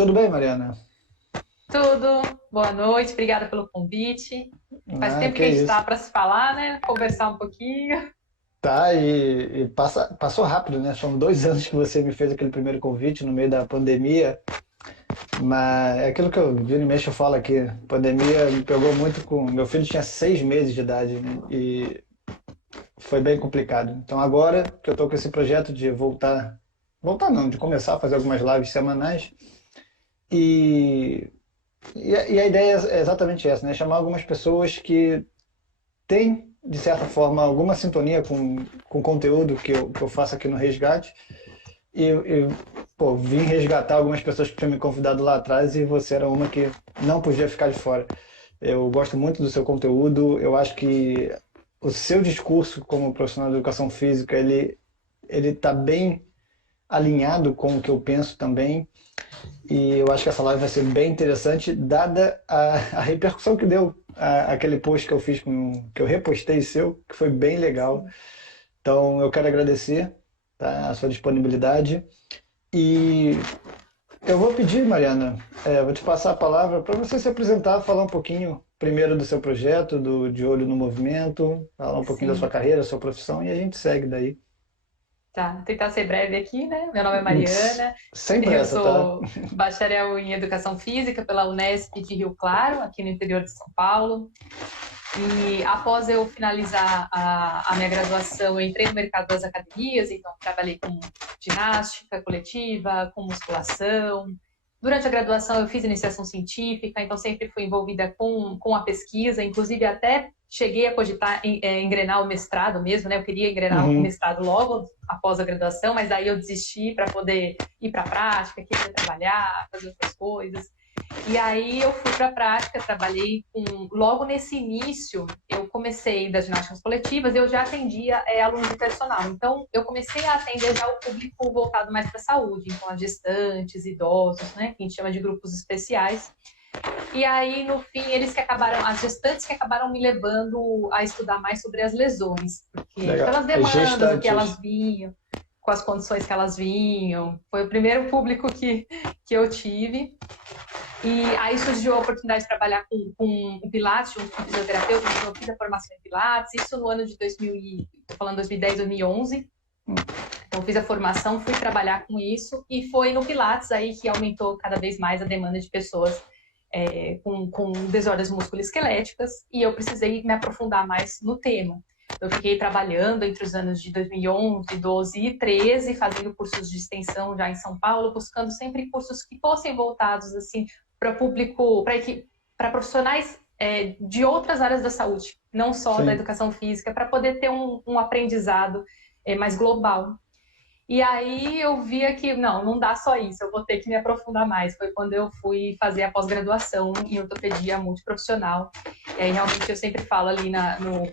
Tudo bem, Mariana? Tudo, boa noite, obrigada pelo convite. Faz Ah, tempo que que a gente está isso. para se falar, né? Conversar um pouquinho. Tá, passou rápido, né? São 2 anos que você me fez aquele primeiro convite no meio da pandemia, mas é aquilo que eu viro e mexo eu falo aqui. A pandemia me pegou muito com. Meu filho tinha 6 meses de idade, né? E foi bem complicado. Então agora que eu tô com esse projeto de voltar não, de começar a fazer algumas lives semanais e, e a ideia é exatamente essa, né? Chamar algumas pessoas que tem, de certa forma, alguma sintonia com o conteúdo que eu faço aqui no Resgate. Pô, vim resgatar algumas pessoas que tinham me convidado lá atrás e você era uma que não podia ficar de fora. Eu gosto muito do seu conteúdo, eu acho que o seu discurso como profissional de educação física, ele está bem alinhado com o que eu penso também. E eu acho que essa live vai ser bem interessante, dada a repercussão que deu aquele post que eu fiz, que eu repostei seu, que foi bem legal. Sim. Então eu quero agradecer, tá, a sua disponibilidade. E eu vou pedir, Mariana, vou te passar a palavra para você se apresentar, falar um pouquinho primeiro do seu projeto, De Olho no Movimento, falar um pouquinho da sua Sim, carreira, da sua profissão, e a gente segue daí. tá. Vou tentar ser breve aqui, né? Meu nome é Mariana, Sem eu pressa, tá? sou bacharel em Educação Física pela Unesp de Rio Claro, aqui no interior de São Paulo. E após eu finalizar a minha graduação, eu entrei no mercado das academias, então trabalhei com ginástica coletiva, com musculação. Durante a graduação, eu fiz iniciação científica, então sempre fui envolvida com a pesquisa, inclusive até cheguei a cogitar engrenar o mestrado mesmo, né? Eu queria engrenar o Uhum. mestrado logo após a graduação, mas daí eu desisti para poder ir para a prática, querer trabalhar, fazer outras coisas. E aí eu fui para a prática, trabalhei logo nesse início, eu comecei das ginásticas coletivas, eu já atendia alunos de personal. Então eu comecei a atender já o público voltado mais para a saúde, então as gestantes, idosos, né, que a gente chama de grupos especiais. E aí, no fim, as gestantes que acabaram me levando a estudar mais sobre as lesões, porque Legal. pelas As demandas, o que elas gestantes. vinham, com as condições que elas vinham, foi o primeiro público que eu tive. E aí surgiu a oportunidade de trabalhar com Pilates, junto com fisioterapeuta, então eu fiz a formação em Pilates, isso no ano de 2000, estou falando 2010, 2011. Então fiz a formação, fui trabalhar com isso e foi no Pilates aí que aumentou cada vez mais a demanda de pessoas com desordens musculoesqueléticas e eu precisei me aprofundar mais no tema. Eu fiquei trabalhando entre os anos de 2011, 12 e 13, fazendo cursos de extensão já em São Paulo, buscando sempre cursos que fossem voltados assim para público, para profissionais de outras áreas da saúde, não só da Sim. educação física, para poder ter um aprendizado mais global. E aí eu via que não dá só isso, eu vou ter que me aprofundar mais. Foi quando eu fui fazer a pós-graduação em ortopedia multiprofissional. E aí realmente eu sempre falo ali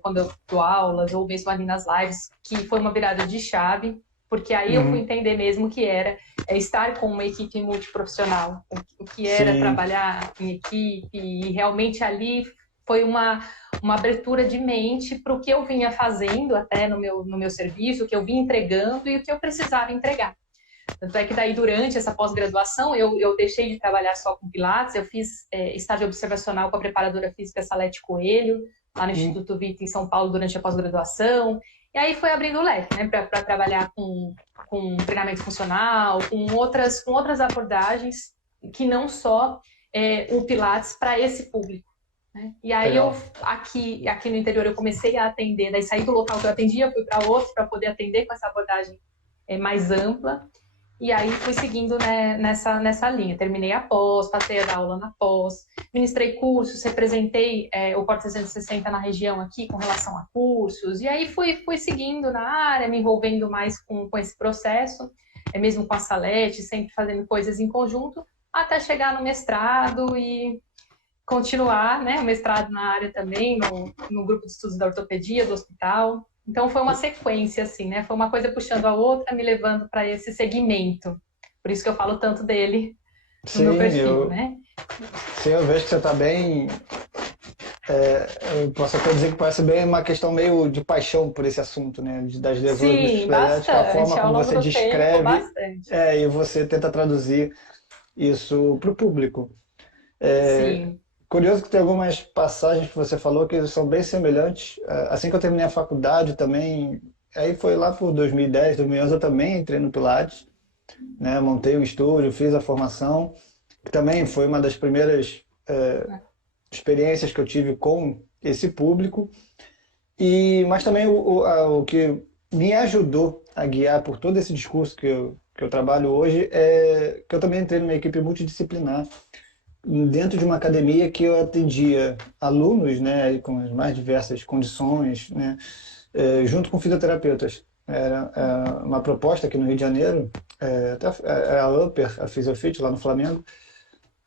quando eu dou aulas ou mesmo ali nas lives que foi uma virada de chave, porque aí eu fui Uhum. entender mesmo que era estar com uma equipe multiprofissional, o que era Sim. trabalhar em equipe e realmente ali foi uma abertura de mente para o que eu vinha fazendo até no meu serviço, o que eu vinha entregando e o que eu precisava entregar. Tanto é que daí, durante essa pós-graduação, eu deixei de trabalhar só com Pilates, eu fiz estágio observacional com a preparadora física Salete Coelho, lá no Hum. Instituto Vita, em São Paulo, durante a pós-graduação. E aí foi abrindo o leque, né, para trabalhar com treinamento funcional, com outras abordagens, que não só o Pilates para esse público. Né? E aí eu Legal. aqui no interior eu comecei a atender, daí saí do local que eu atendia, fui para outro para poder atender com essa abordagem mais ampla. E aí fui seguindo, né, nessa linha. Terminei a pós, passei a dar aula na pós, ministrei cursos, representei o Porta 360 na região aqui com relação a cursos. E aí fui seguindo na área, me envolvendo mais com esse processo, mesmo com a Salete, sempre fazendo coisas em conjunto, até chegar no mestrado e continuar, né, o mestrado na área também, no grupo de estudos da ortopedia do hospital. Então foi uma sequência, assim, né? Foi uma coisa puxando a outra, me levando para esse segmento. Por isso que eu falo tanto dele no meu Sim, perfil, né? sim, eu vejo que você está bem. Eu posso até dizer que parece bem uma questão meio de paixão por esse assunto, né? Das lesões Sim, musculoesqueléticas, a forma bastante. Ao como longo você do tempo, descreve, bastante. e você tenta traduzir. isso para o público. Sim. Curioso que tem algumas passagens que você falou que são bem semelhantes. Assim que eu terminei a faculdade também, aí foi lá por 2010, 2011, eu também entrei no Pilates, né? Montei um estúdio, fiz a formação, que também foi uma das primeiras experiências que eu tive com esse público. Mas também o que me ajudou a guiar por todo esse discurso que eu trabalho hoje é que eu também entrei numa equipe multidisciplinar dentro de uma academia que eu atendia alunos, né, com as mais diversas condições, né, junto com fisioterapeutas. Era uma proposta aqui no Rio de Janeiro, até a Upper, a Fisiofit, lá no Flamengo,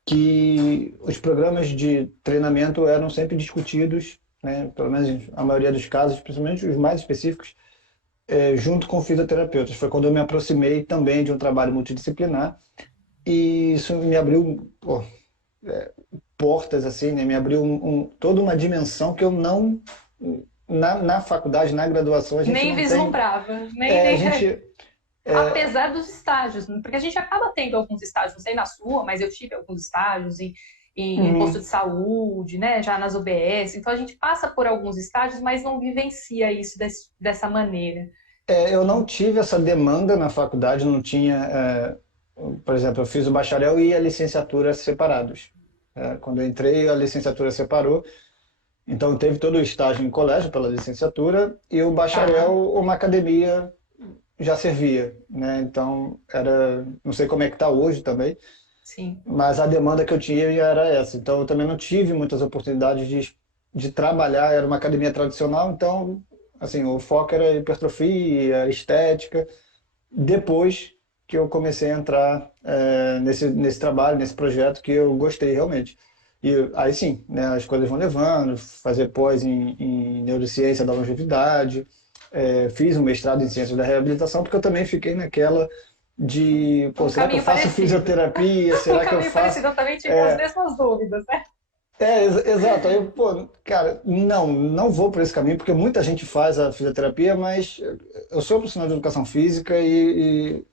que os programas de treinamento eram sempre discutidos, né, pelo menos a maioria dos casos, principalmente os mais específicos, junto com fisioterapeutas. Foi quando eu me aproximei também de um trabalho multidisciplinar e isso me abriu, pô, portas, assim, né? Me abriu toda uma dimensão que eu não... Na faculdade, na graduação, a gente Nem não tem... vislumbrava, A gente... apesar dos estágios, porque a gente acaba tendo alguns estágios, não sei na sua, mas eu tive alguns estágios em posto de saúde, né, já nas UBS, então a gente passa por alguns estágios, mas não vivencia isso dessa maneira. Eu não tive essa demanda na faculdade, não tinha... por exemplo, eu fiz o bacharel e a licenciatura separados. Quando eu entrei, a licenciatura separou. Então, teve todo o estágio em colégio pela licenciatura e o bacharel, uma academia já servia, né? Então, não sei como é que está hoje também, Sim. mas a demanda que eu tinha era essa. Então, eu também não tive muitas oportunidades de trabalhar, era uma academia tradicional, então, assim, o foco era hipertrofia, era estética. Depois que eu comecei a entrar nesse trabalho, nesse projeto que eu gostei realmente. E aí sim, né, as coisas vão levando, fazer pós em neurociência da longevidade, fiz um mestrado em ciências da reabilitação, porque eu também fiquei naquela de, pô, será que eu faço fisioterapia? Será que eu faço... Eu também tive as mesmas dúvidas, né? Exato. Aí, pô, cara, não vou por esse caminho, porque muita gente faz a fisioterapia, mas eu sou profissional de educação física e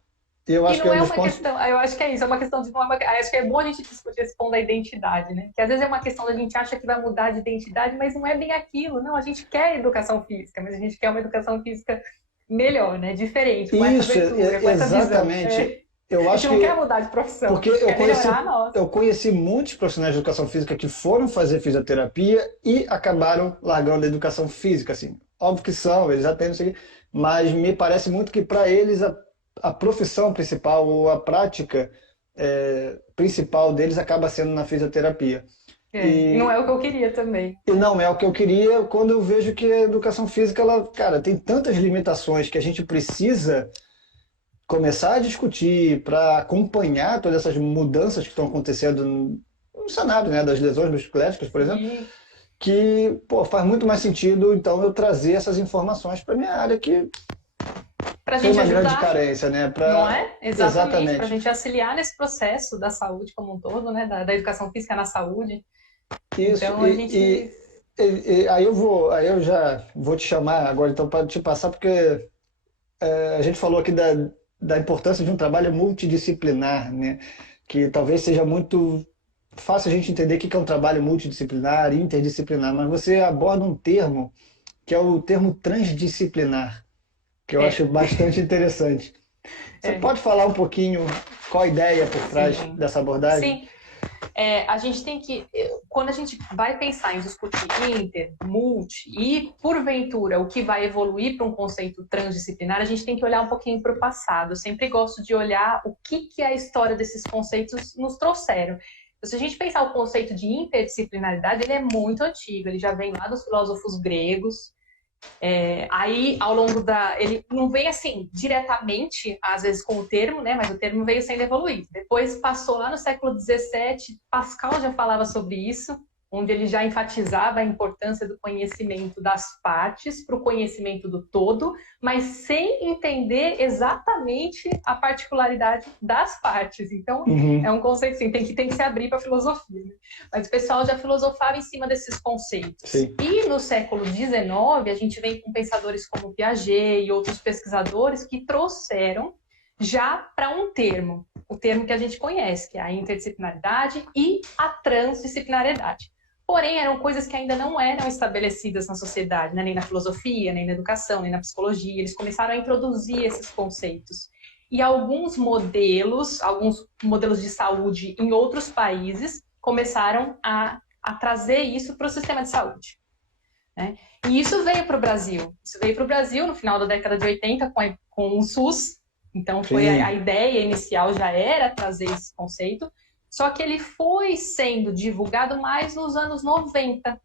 eu E acho que não é um é dos uma pontos... questão, eu acho que é isso, é uma questão de acho que é bom a gente discutir esse ponto da identidade, né? Que às vezes é uma questão da gente acha que vai mudar de identidade, mas não é bem aquilo. Não, a gente quer educação física, mas a gente quer uma educação física melhor, né? Diferente, com essa Isso, abertura, com essa visão. exatamente. Eu A gente acho não que... quer mudar de profissão, a Porque gente quer melhorar a nossa. eu conheci muitos profissionais de educação física que foram fazer fisioterapia e acabaram largando a educação física, assim. Óbvio que são, eles já têm, não sei o quê, mas me parece muito que para eles a profissão principal ou a prática principal deles acaba sendo na fisioterapia. E não é o que eu queria também. E não é o que eu queria quando eu vejo que a educação física, ela, cara, tem tantas limitações que a gente precisa começar a discutir para acompanhar todas essas mudanças que estão acontecendo no cenário, né, das lesões musculoesqueléticas, por exemplo, que, pô, faz muito mais sentido, então, eu trazer essas informações para minha área que tem uma grande carência, né? Não é? Exatamente. Para a gente auxiliar nesse processo da saúde como um todo, né? Da educação física na saúde. Isso, então, a gente... aí eu já vou te chamar agora, então, para te passar, porque a gente falou aqui da importância de um trabalho multidisciplinar, né? Que talvez seja muito fácil a gente entender o que é um trabalho multidisciplinar, interdisciplinar, mas você aborda um termo que é o termo transdisciplinar, que eu acho bastante interessante. Você pode falar um pouquinho qual a ideia por trás dessa abordagem? Sim. A gente tem que, quando a gente vai pensar em discutir inter, multi e, porventura, o que vai evoluir para um conceito transdisciplinar, a gente tem que olhar um pouquinho para o passado. Eu sempre gosto de olhar o que a história desses conceitos nos trouxeram. Então, se a gente pensar o conceito de interdisciplinaridade, ele é muito antigo, ele já vem lá dos filósofos gregos. Aí, ao longo ele não vem assim diretamente, às vezes com o termo, né? Mas o termo veio sendo evoluído. Depois passou lá no século XVII, Pascal já falava sobre isso, onde ele já enfatizava a importância do conhecimento das partes para o conhecimento do todo, mas sem entender exatamente a particularidade das partes. Então, é um conceito assim, tem que se abrir para a filosofia. Né? Mas o pessoal já filosofava em cima desses conceitos. Sim. E no século XIX, a gente vem com pensadores como Piaget e outros pesquisadores que trouxeram já para um termo, o termo que a gente conhece, que é a interdisciplinaridade e a transdisciplinariedade. Porém, eram coisas que ainda não eram estabelecidas na sociedade, né? Nem na filosofia, nem na educação, nem na psicologia. Eles começaram a introduzir esses conceitos. E alguns modelos de saúde em outros países começaram a trazer isso para o sistema de saúde, né? E isso veio para o Brasil. Isso veio para o Brasil no final da década de 80 com o SUS. Então, foi a ideia inicial já era trazer esse conceito. Só que ele foi sendo divulgado mais nos anos 90.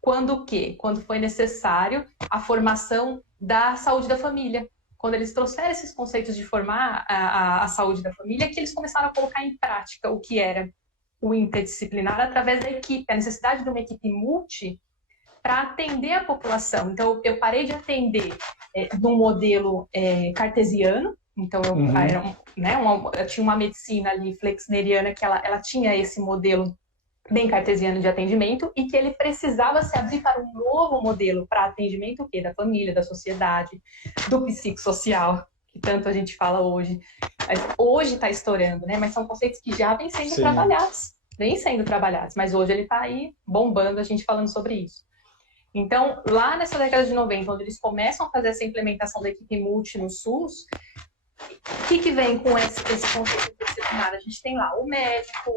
Quando o quê? Quando foi necessário a formação da saúde da família. Quando eles trouxeram esses conceitos de formar a saúde da família, que eles começaram a colocar em prática o que era o interdisciplinar através da equipe, a necessidade de uma equipe multi para atender a população. Então, eu parei de atender num modelo cartesiano. Então, eu tinha uma medicina ali flexneriana que ela tinha esse modelo bem cartesiano de atendimento e que ele precisava se abrir para um novo modelo para atendimento o quê? Da família, da sociedade, do psicossocial, que tanto a gente fala hoje. Mas hoje está estourando, né? Mas são conceitos que já vêm sendo trabalhados, mas hoje ele está aí bombando a gente falando sobre isso. Então, lá nessa década de 90, onde eles começam a fazer essa implementação da equipe multi no SUS, o que vem com esse conceito interdisciplinar? A gente tem lá o médico,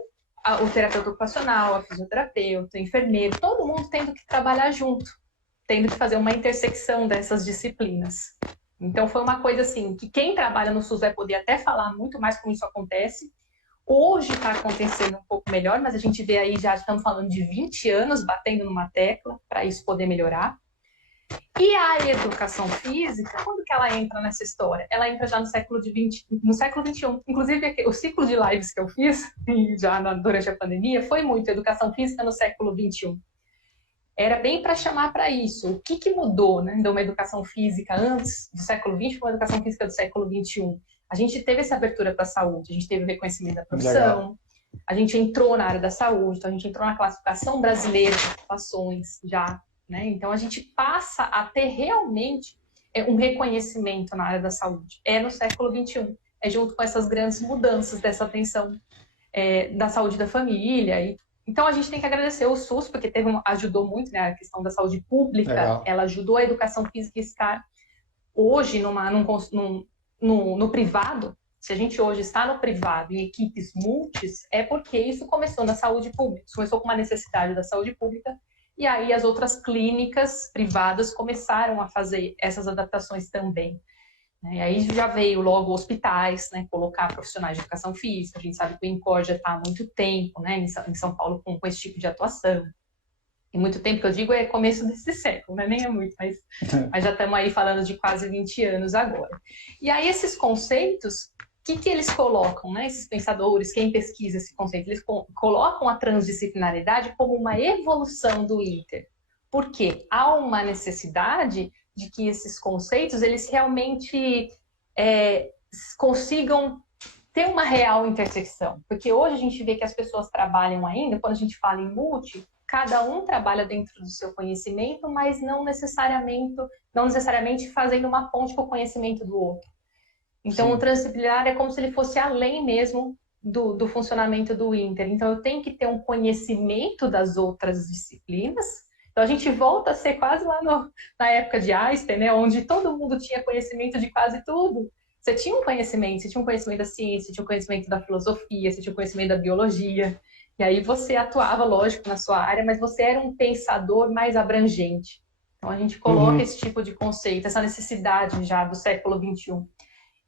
o terapeuta ocupacional, a fisioterapeuta, o enfermeiro, todo mundo tendo que trabalhar junto, tendo que fazer uma intersecção dessas disciplinas. Então, foi uma coisa assim, que quem trabalha no SUS vai poder até falar muito mais como isso acontece. Hoje está acontecendo um pouco melhor, mas a gente vê aí, já estamos falando de 20 anos, batendo numa tecla para isso poder melhorar. E a educação física, quando que ela entra nessa história? Ela entra já no século XXI. Inclusive, o ciclo de lives que eu fiz durante a pandemia foi muito educação física no século XXI. Era bem para chamar para isso. O que mudou, né, de uma educação física antes do século XX para uma educação física do século XXI? A gente teve essa abertura para a saúde, a gente teve o reconhecimento da profissão, legal. A gente entrou na área da saúde, então a gente entrou na classificação brasileira de ocupações já, né? Então a gente passa a ter realmente um reconhecimento na área da saúde. É no século XXI, é junto com essas grandes mudanças dessa atenção da saúde da família. Então a gente tem que agradecer o SUS, porque ajudou muito, né, a questão da saúde pública, legal. Ela ajudou a educação física a estar hoje no privado. Se a gente hoje está no privado em equipes multis, é porque isso começou na saúde pública, isso começou com uma necessidade da saúde pública, e aí as outras clínicas privadas começaram a fazer essas adaptações também. E aí já veio logo hospitais, né, colocar profissionais de educação física. A gente sabe que o INCOR já está há muito tempo, né, em São Paulo com esse tipo de atuação. E muito tempo que eu digo é começo desse século, né? Nem é muito, mas já estamos aí falando de quase 20 anos agora. E aí esses conceitos, o que eles colocam, né? Esses pensadores, quem pesquisa esse conceito, eles colocam a transdisciplinaridade como uma evolução do Inter. Por quê? Há uma necessidade de que esses conceitos, eles realmente consigam ter uma real intersecção. Porque hoje a gente vê que as pessoas trabalham ainda, quando a gente fala em multi, cada um trabalha dentro do seu conhecimento, mas não necessariamente fazendo uma ponte com o conhecimento do outro. Então, sim, o transdisciplinar é como se ele fosse além mesmo do funcionamento do Inter. Então, eu tenho que ter um conhecimento das outras disciplinas. Então, a gente volta a ser quase lá na época de Einstein, né, onde todo mundo tinha conhecimento de quase tudo. Você tinha um conhecimento da ciência, você tinha um conhecimento da filosofia, você tinha um conhecimento da biologia. E aí você atuava, lógico, na sua área, mas você era um pensador mais abrangente. Então, a gente coloca esse tipo de conceito, essa necessidade já do século XXI.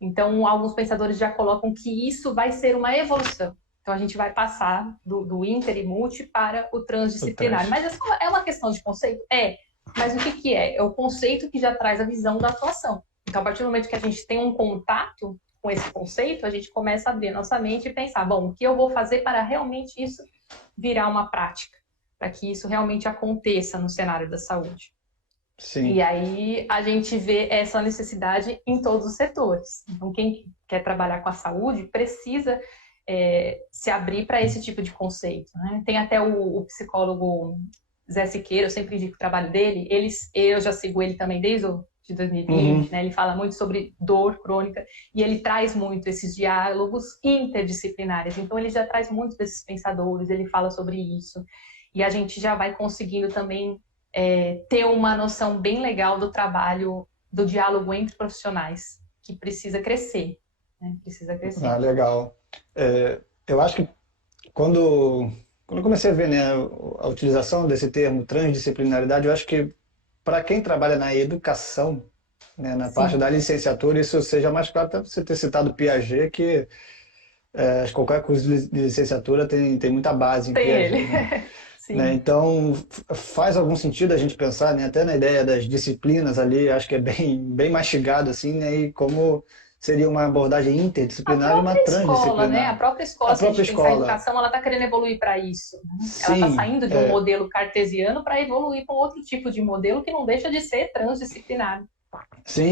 Então, alguns pensadores já colocam que isso vai ser uma evolução. Então, a gente vai passar do inter e multi para o transdisciplinar. Mas é uma questão de conceito? Mas o que é? É o conceito que já traz a visão da atuação. Então, a partir do momento que a gente tem um contato com esse conceito, a gente começa a abrir nossa mente e pensar, bom, o que eu vou fazer para realmente isso virar uma prática? Para que isso realmente aconteça no cenário da saúde. Sim. E aí a gente vê essa necessidade em todos os setores. Então, quem quer trabalhar com a saúde precisa se abrir para esse tipo de conceito, né? Tem até o psicólogo Zé Siqueira, eu sempre indico o trabalho dele. Eu já sigo ele também desde de 2020, Uhum. né? Ele fala muito sobre dor crônica e ele traz muito esses diálogos interdisciplinares. Então, ele já traz muito desses pensadores, ele fala sobre isso. E a gente já vai conseguindo também ter uma noção bem legal do trabalho, do diálogo entre profissionais, que precisa crescer, né? Precisa Ah, crescer. legal. Eu acho que quando eu comecei a ver, né, a utilização desse termo transdisciplinaridade, eu acho que para quem trabalha na educação, né, na parte Sim, da licenciatura, isso seja mais claro, até você ter citado Piaget, que acho que qualquer curso de licenciatura tem muita base em tem ele. Piaget, né? Sim. Então, faz algum sentido a gente pensar, né, até na ideia das disciplinas ali, acho que é bem mastigado, assim, né, e como seria uma abordagem A interdisciplinar e uma própria escola, né? A transdisciplinar. própria A escola, se a própria gente pensar em escola, educação, ela está querendo evoluir para isso, né? Ela está sim, saindo de um modelo cartesiano para evoluir para um outro tipo de modelo que não deixa de ser transdisciplinar, não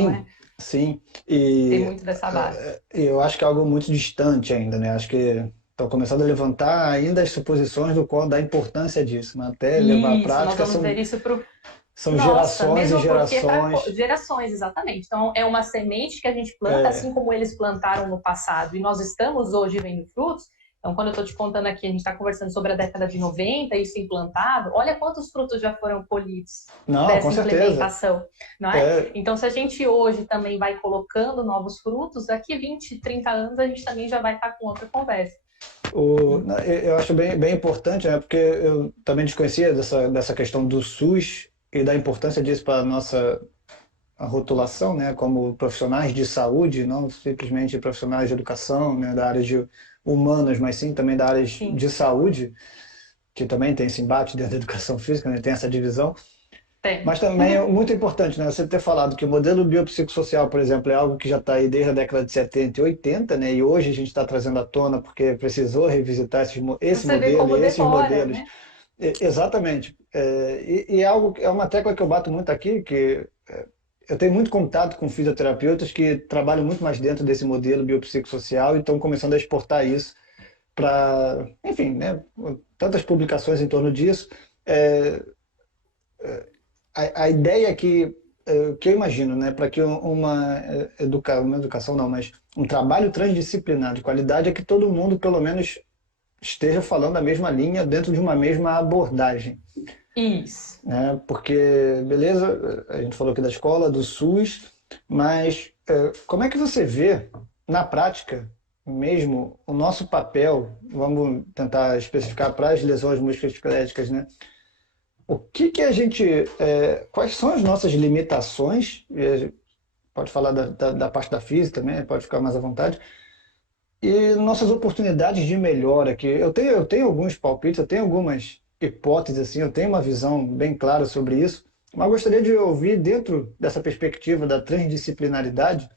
é? sim, sim. Tem E muito dessa base. eu acho que é algo muito distante ainda, né? Acho que estão começando a levantar ainda as suposições da importância disso, mas até levar à Isso, nós prática vamos ver isso para o. são Nossa, gerações e mesmo porque para gerações. gerações, exatamente. Então, é uma semente que a gente planta, assim como eles plantaram no passado, e nós estamos hoje vendo frutos. Então, quando eu estou te contando aqui, a gente está conversando sobre a década de 90, isso implantado, olha quantos frutos já foram colhidos Não, com dessa certeza. implementação, não é? É, Então, se a gente hoje também vai colocando novos frutos, daqui 20, 30 anos a gente também já vai estar com outra conversa. eu acho bem importante, né? Porque eu também desconhecia dessa questão do SUS e da importância disso para a nossa a rotulação, né? Como profissionais de saúde, não simplesmente profissionais de educação, né? Da área de humanas, mas sim também da área Sim, de saúde, que também tem esse embate dentro da educação física, né? Tem essa divisão. tem. Mas também é muito importante, né, você ter falado que o modelo biopsicossocial, por exemplo, é algo que já está aí desde a década de 70 e 80, né, e hoje a gente está trazendo à tona porque precisou revisitar esse Você vê modelo e como esses demora, modelos. né? Exatamente. E é algo, é uma tecla que eu bato muito aqui, que eu tenho muito contato com fisioterapeutas que trabalham muito mais dentro desse modelo biopsicossocial e estão começando a exportar isso para, enfim, né, tantas publicações em torno disso. É, a ideia é que eu imagino, né, para que uma educação não, mas um trabalho transdisciplinar de qualidade é que todo mundo, pelo menos, esteja falando a mesma linha dentro de uma mesma abordagem, Isso. né? Porque, beleza, a gente falou aqui da escola, do SUS, mas como é que você vê, na prática, mesmo o nosso papel, vamos tentar especificar para as lesões musculoesqueléticas, né? O que que a gente, quais são as nossas limitações? Pode falar da parte da física também, pode ficar mais à vontade. E nossas oportunidades de melhora aqui. Eu tenho alguns palpites, eu tenho algumas hipóteses, assim, eu tenho uma visão bem clara sobre isso, mas gostaria de ouvir dentro dessa perspectiva da transdisciplinaridade,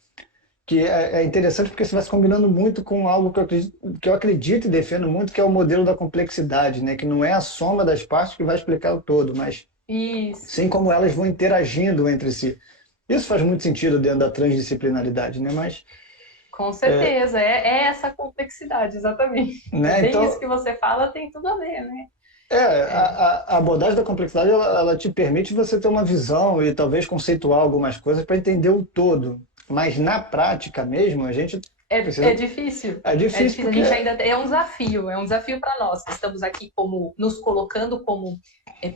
que é interessante porque você vai se combinando muito com algo que eu acredito e defendo muito, que é o modelo da complexidade, né? Que não é a soma das partes que vai explicar o todo, mas Isso. sim como elas vão interagindo entre si. Isso faz muito sentido dentro da transdisciplinaridade, né? Mas, Com certeza, é essa complexidade, exatamente. É né? bem isso Então, que você fala, tem tudo a ver, né? É, a abordagem da complexidade ela te permite você ter uma visão e talvez conceituar algumas coisas para entender o todo. Mas na prática mesmo, a gente é precisa. difícil. É É difícil difícil. A porque. gente ainda é um desafio para nós que estamos aqui como nos colocando como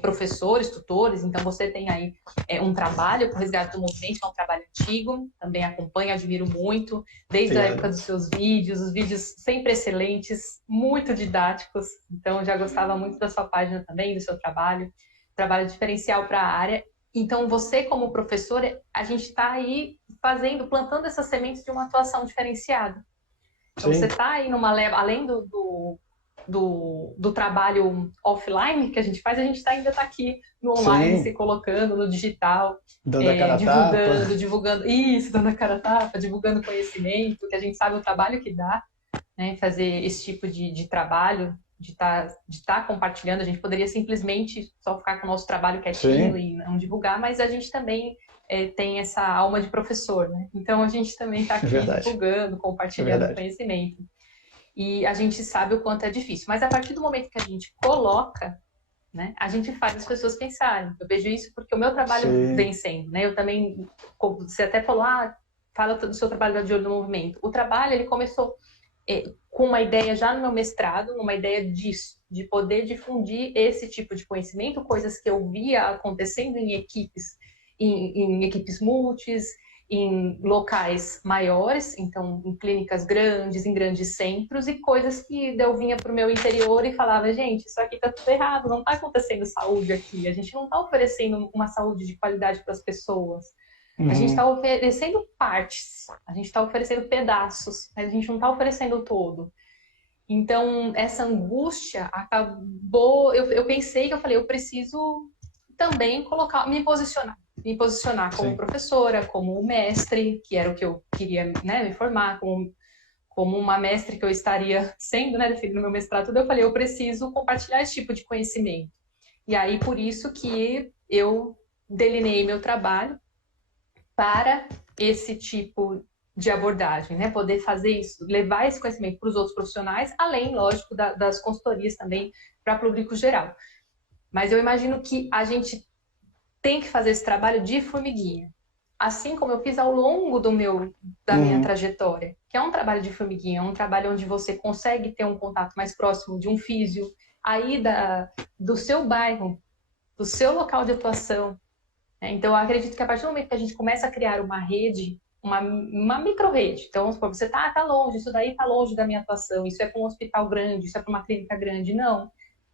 professores, tutores. Então você tem aí um trabalho com o Resgate do Movimento, que é um trabalho antigo. Também acompanho, admiro muito, desde a época Obrigado. dos seus vídeos, os vídeos sempre excelentes, muito didáticos. Então eu já gostava muito da sua página também, do seu trabalho diferencial para a área. Então, você, como professor, a gente está aí plantando essas sementes de uma atuação diferenciada. Então, você Sim, está aí numa leva, além do trabalho offline que a gente faz, a gente ainda está aqui no online, se sim. colocando no digital, Dando a cara a tapa. divulgando isso, dando a cara a tapa, divulgando conhecimento, que a gente sabe o trabalho que dá, né, fazer esse tipo de trabalho, de tá compartilhando. A gente poderia simplesmente só ficar com o nosso trabalho quietinho Sim, e não divulgar, mas a gente também tem essa alma de professor, né? Então a gente também está é aqui verdade. divulgando, É compartilhando verdade. conhecimento. E a gente sabe o quanto é difícil. Mas a partir do momento que a gente coloca né? A gente faz as pessoas pensarem. Eu vejo isso porque o meu trabalho Sim. vem sendo, né? Eu também, como você até falou, fala do seu trabalho da De Olho no Movimento. O trabalho, ele começou com uma ideia já no meu mestrado, uma ideia disso, de poder difundir esse tipo de conhecimento, coisas que eu via acontecendo em equipes, em equipes multis, em locais maiores, então em clínicas grandes, em grandes centros, e coisas que eu vinha para o meu interior e falava, gente, isso aqui está tudo errado, não está acontecendo saúde aqui, a gente não está oferecendo uma saúde de qualidade para as pessoas. A gente está Uhum. oferecendo partes, a gente está oferecendo pedaços, mas a gente não está oferecendo o todo. Então, essa angústia acabou. Eu pensei que eu falei, eu preciso também me posicionar como Sim. professora, como mestre, que era o que eu queria, né, me formar, como uma mestre que eu estaria sendo, né, no meu mestrado, tudo. Eu falei, eu preciso compartilhar esse tipo de conhecimento. E aí, por isso que eu delineei meu trabalho para esse tipo de abordagem, né? Poder fazer isso, levar esse conhecimento para os outros profissionais, além, lógico, das consultorias também para o público geral. Mas eu imagino que a gente tem que fazer esse trabalho de formiguinha, assim como eu fiz ao longo da minha Uhum. trajetória, que é um trabalho de formiguinha, é um trabalho onde você consegue ter um contato mais próximo de um físio, aí do seu bairro, do seu local de atuação, né? Então, eu acredito que a partir do momento que a gente começa a criar uma rede, uma micro-rede, então, vamos supor, você tá longe, isso daí tá longe da minha atuação, isso é para um hospital grande, isso é para uma clínica grande. Não,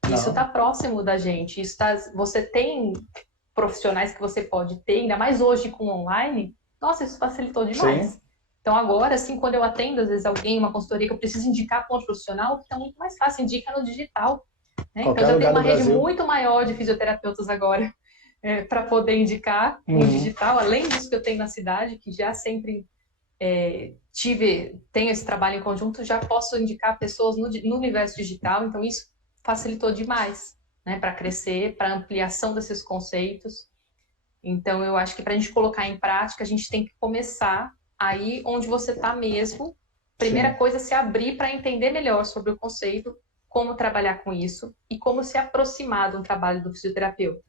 isso está Não. próximo da gente, você tem profissionais que você pode ter, ainda mais hoje com online, nossa, isso facilitou Sim. demais. Então, agora, assim, quando eu atendo, às vezes, alguém, uma consultoria que eu preciso indicar para um profissional, fica muito mais fácil, indica no digital, né? Então, Qualquer já tem lugar do uma rede Brasil. muito maior de fisioterapeutas agora para poder indicar no Uhum. digital, além disso que eu tenho na cidade, que já sempre tenho esse trabalho em conjunto, já posso indicar pessoas no universo digital, então isso facilitou demais, né, para crescer, para ampliação desses conceitos. Então, eu acho que para a gente colocar em prática, a gente tem que começar aí onde você está mesmo. Primeira Sim. coisa, se abrir para entender melhor sobre o conceito, como trabalhar com isso e como se aproximar do trabalho do fisioterapeuta.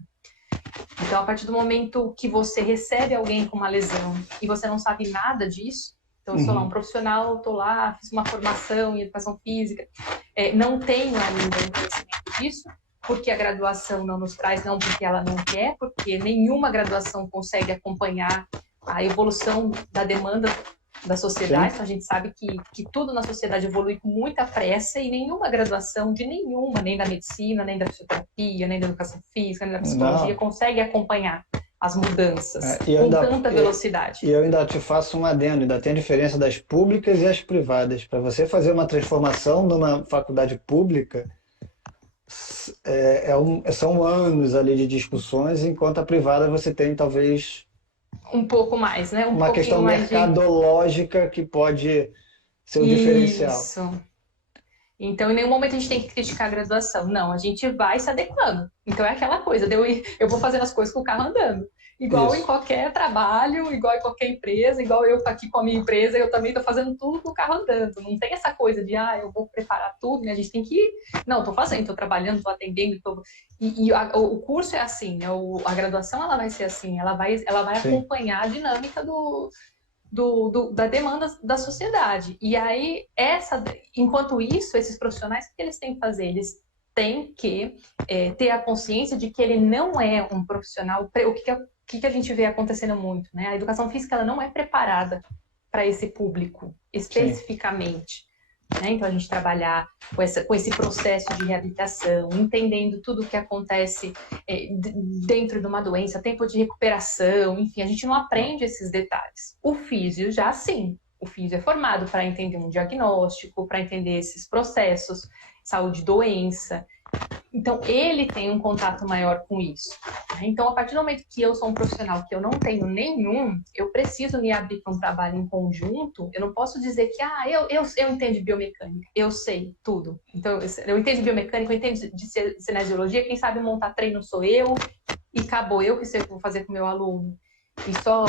Então, a partir do momento que você recebe alguém com uma lesão e você não sabe nada disso, então eu sou lá um Uhum. profissional, estou lá, fiz uma formação em educação física, não tenho ainda um conhecimento disso, porque a graduação não nos traz, não porque ela não quer, porque nenhuma graduação consegue acompanhar a evolução da demanda da sociedade. Sim. Então, a gente sabe que tudo na sociedade evolui com muita pressa e nenhuma graduação de nenhuma, nem da medicina, nem da fisioterapia, nem da educação física, nem da psicologia, Não. consegue acompanhar as mudanças E eu com ainda, tanta velocidade. e eu ainda te faço um adendo, ainda tem a diferença das públicas e as privadas. Para você fazer uma transformação numa faculdade pública, são anos ali de discussões, enquanto a privada você tem talvez Um pouco mais, né? Um uma questão pouquinho mais de mercadológica que pode ser o diferencial. isso. Então, em nenhum momento a gente tem que criticar a graduação. Não, a gente vai se adequando. Então, é aquela coisa, eu vou fazendo as coisas com o carro andando. Igual em Isso. qualquer trabalho, igual em qualquer empresa, igual eu aqui com a minha empresa, eu também estou fazendo tudo com o carro andando. Não tem essa coisa de, eu vou preparar tudo, né? A gente tem que ir. Não, estou fazendo, estou trabalhando, estou atendendo. O curso é assim, né? A graduação ela vai ser assim, ela vai Sim. acompanhar a dinâmica da demanda da sociedade. E aí, enquanto isso, esses profissionais, o que eles têm que fazer? Eles têm que ter a consciência de que ele não é um profissional. O que a gente vê acontecendo muito, né? A educação física ela não é preparada para esse público Sim. especificamente. Né? Então, a gente trabalhar com esse processo de reabilitação, entendendo tudo o que acontece dentro de uma doença, tempo de recuperação, enfim, a gente não aprende esses detalhes. O físio já sim. O físio é formado para entender um diagnóstico, para entender esses processos, saúde, doença. Então, ele tem um contato maior com isso. Então, a partir do momento que eu sou um profissional que eu não tenho nenhum, eu preciso me abrir para um trabalho em conjunto. Eu não posso dizer que, eu entendo de biomecânica, eu sei tudo. Então, eu entendo de biomecânica, eu entendo de cinesiologia, quem sabe montar treino sou eu, e acabou, eu que sei o que vou fazer com o meu aluno. E só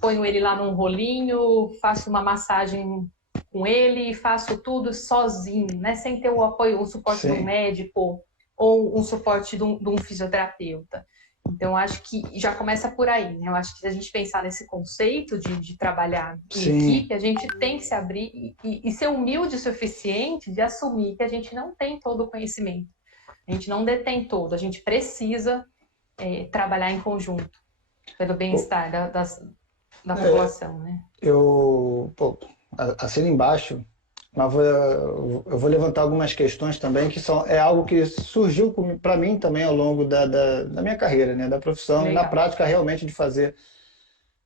ponho ele lá num rolinho, faço uma massagem com ele, faço tudo sozinho, né? Sem ter o apoio, o suporte de um Sim. médico ou um suporte de um fisioterapeuta. Então, acho que já começa por aí, né? Eu acho que se a gente pensar nesse conceito de trabalhar em Sim. equipe, a gente tem que se abrir e ser humilde o suficiente de assumir que a gente não tem todo o conhecimento. A gente não detém todo, a gente precisa trabalhar em conjunto pelo bem-estar da população, né? Pô, assino embaixo, mas eu vou levantar algumas questões também que é algo que surgiu para mim também ao longo da minha carreira, né, da profissão e na Legal. prática realmente de fazer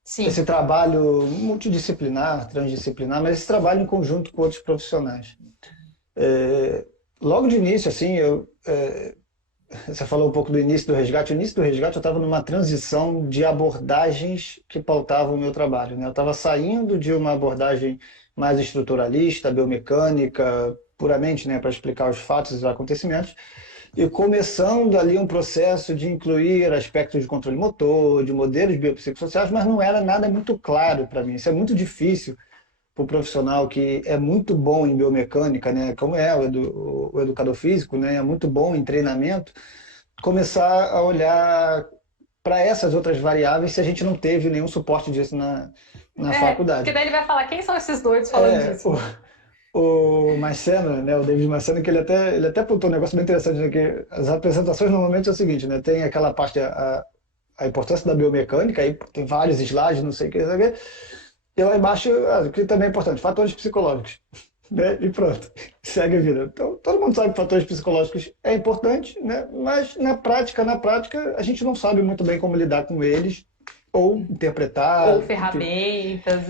Sim, esse trabalho multidisciplinar, transdisciplinar, mas esse trabalho em conjunto com outros profissionais. Logo de início, assim, você falou um pouco do início do resgate. O início do resgate eu estava numa transição de abordagens que pautavam o meu trabalho, né? Eu estava saindo de uma abordagem mais estruturalista, biomecânica, puramente, né, para explicar os fatos e os acontecimentos, e começando ali um processo de incluir aspectos de controle motor, de modelos biopsicossociais, mas não era nada muito claro para mim. Isso é muito difícil para o profissional que é muito bom em biomecânica, né, como é o educador físico, né, é muito bom em treinamento, começar a olhar para essas outras variáveis se a gente não teve nenhum suporte disso na porque faculdade. daí ele vai falar, quem são esses doidos falando disso, né? O Marceno, né, o David Marceno, que ele até apontou um negócio bem interessante, né, que as apresentações normalmente é o seguinte, né, tem aquela parte, a importância da biomecânica, aí tem vários slides, não sei o que, e lá embaixo, o que também é importante, fatores psicológicos, né, e pronto, segue a vida. Então, todo mundo sabe que fatores psicológicos é importante, né, mas na prática, a gente não sabe muito bem como lidar com eles, ou Ou interpretar, enfim. ferramentas.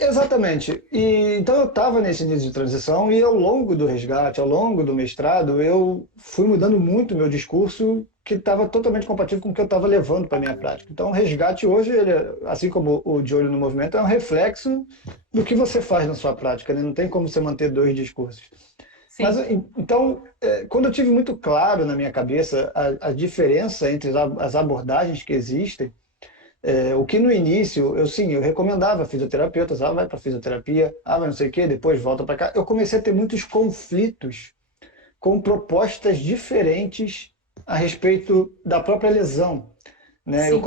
Exatamente. E, então eu estava nesse início de transição e ao longo do resgate, ao longo do mestrado, eu fui mudando muito o meu discurso que estava totalmente compatível com o que eu estava levando para a minha prática. Então o resgate hoje, assim como o de olho no movimento, é um reflexo do que você faz na sua prática, né? Não tem como você manter dois discursos. Mas Sim, então, quando eu tive muito claro na minha cabeça a diferença entre as abordagens que existem, o que no início, eu recomendava fisioterapeutas, vai para fisioterapia, vai não sei o quê, depois volta para cá. Eu comecei a ter muitos conflitos com propostas diferentes a respeito da própria lesão, né? sim.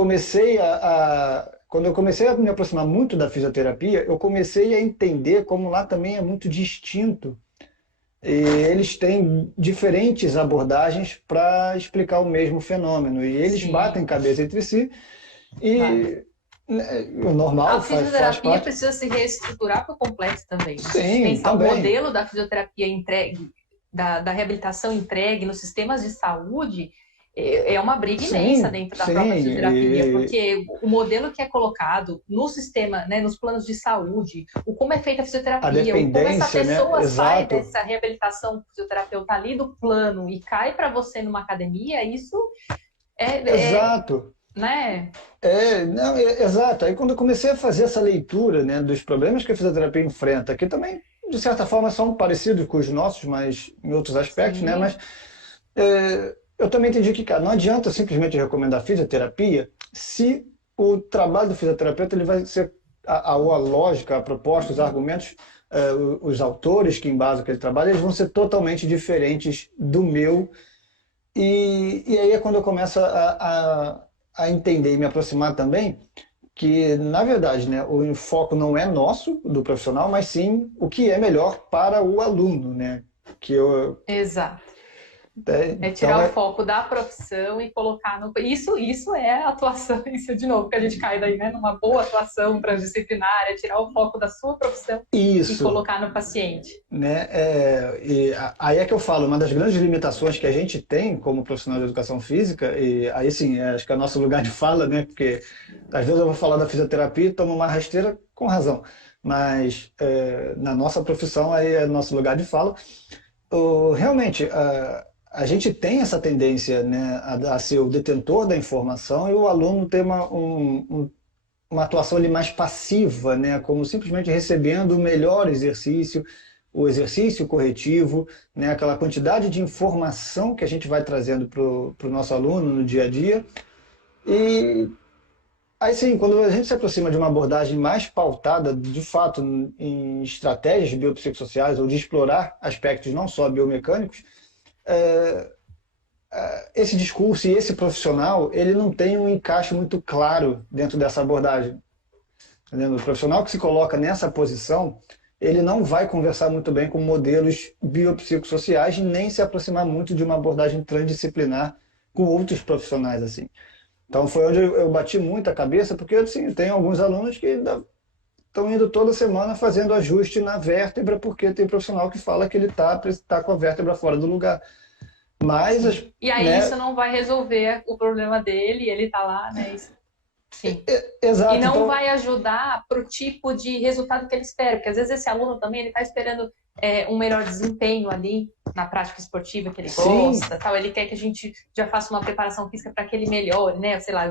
Quando eu comecei a me aproximar muito da fisioterapia, eu comecei a entender como lá também é muito distinto. E eles têm diferentes abordagens para explicar o mesmo fenômeno, e eles batem Sim, cabeça entre si. claro. E né, o A normal faz fisioterapia parte. precisa se reestruturar por completo também. Se a gente Sim, pensar o também. modelo da fisioterapia entregue, da reabilitação entregue nos sistemas de saúde, é uma briga imensa Sim, dentro da própria sim. fisioterapia, porque o modelo que é colocado no sistema, né, nos planos de saúde, o como é feita a A fisioterapia, o como essa dependência, né? pessoa sai Exato. dessa reabilitação fisioterapeuta ali do plano e cai para você numa academia, isso é, Exato. né? Não, exato. Aí quando eu comecei a fazer essa leitura, né, dos problemas que a fisioterapia enfrenta, que também, de certa forma, são parecidos com os nossos, mas em outros aspectos, né? Mas Sim, eu também entendi que, cara, não adianta simplesmente recomendar fisioterapia se o trabalho do fisioterapeuta ele vai ser a lógica, a proposta, os argumentos, os autores que embasam aquele trabalho, eles vão ser totalmente diferentes do meu. E aí é quando eu começo a entender e me aproximar também que, na verdade, né, o foco não é nosso, do profissional, mas sim o que é melhor para o aluno, né? Que eu, exato. É então, tirar o foco da profissão e colocar no. Isso é atuação, isso de novo, que a gente cai daí, né? Numa boa atuação transdisciplinar, é tirar o foco da sua profissão e isso, colocar no paciente. né? Aí é que eu falo, uma das grandes limitações que a gente tem como profissional de educação física, e aí sim, acho que é o nosso lugar de fala, né? Porque às vezes eu vou falar da fisioterapia e tomo uma rasteira com razão, mas na nossa profissão aí é nosso lugar de fala. Realmente, a gente tem essa tendência, né, a ser o detentor da informação e o aluno ter uma atuação ali mais passiva, né, como simplesmente recebendo o melhor exercício, o exercício corretivo, né, aquela quantidade de informação que a gente vai trazendo para o nosso aluno no dia a dia. E aí sim, quando a gente se aproxima de uma abordagem mais pautada, de fato, em estratégias biopsicossociais ou de explorar aspectos não só biomecânicos, esse discurso e esse profissional, ele não tem um encaixe muito claro dentro dessa abordagem. Entendeu? O profissional que se coloca nessa posição, ele não vai conversar muito bem com modelos biopsicossociais, nem se aproximar muito de uma abordagem transdisciplinar com outros profissionais, assim. Então foi onde eu bati muito a cabeça, porque assim, tem alguns alunos que estão indo toda semana fazendo ajuste na vértebra, porque tem profissional que fala que ele tá com a vértebra fora do lugar. Mas, E aí né, isso não vai resolver o problema dele, ele tá lá, né? Sim. exato, E não então, vai ajudar para o tipo de resultado que ele espera, porque às vezes esse aluno também ele está esperando um melhor desempenho ali na prática esportiva que ele sim, gosta, tal. Ele quer que a gente já faça uma preparação física para que ele melhore, né? Sei lá,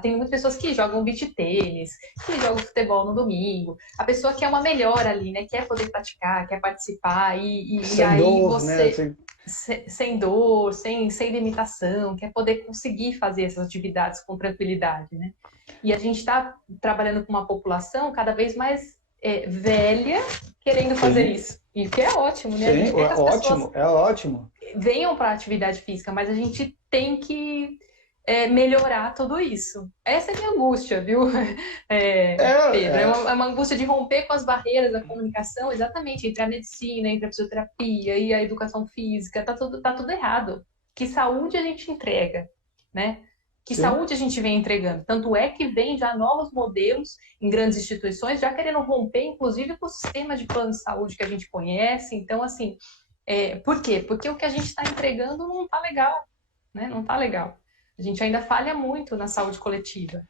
tem muitas pessoas que jogam beach tênis, que jogam futebol no domingo. A pessoa quer uma melhora ali, né? Quer poder praticar, quer participar e sem aí dor, né? você sem dor, sem limitação, quer poder conseguir fazer essas atividades com tranquilidade, né? E a gente está trabalhando com uma população cada vez mais velha querendo fazer Sim, isso. E que é ótimo, né? A sim, gente quer que as pessoas é ótimo. venham para a atividade física, mas a gente tem que melhorar tudo isso. Essa é a minha angústia, viu, É, Pedro? é, É uma angústia de romper com as barreiras da comunicação, exatamente, entre a medicina, entre a fisioterapia e a educação física. Tá tudo errado. Que saúde a gente entrega, né? Que sim. saúde a gente vem entregando. Tanto é que vem já novos modelos em grandes instituições, já querendo romper, inclusive, com o sistema de plano de saúde que a gente conhece. Então, assim, por quê? Porque o que a gente está entregando não está legal, né? Não está legal. A gente ainda falha muito na saúde coletiva.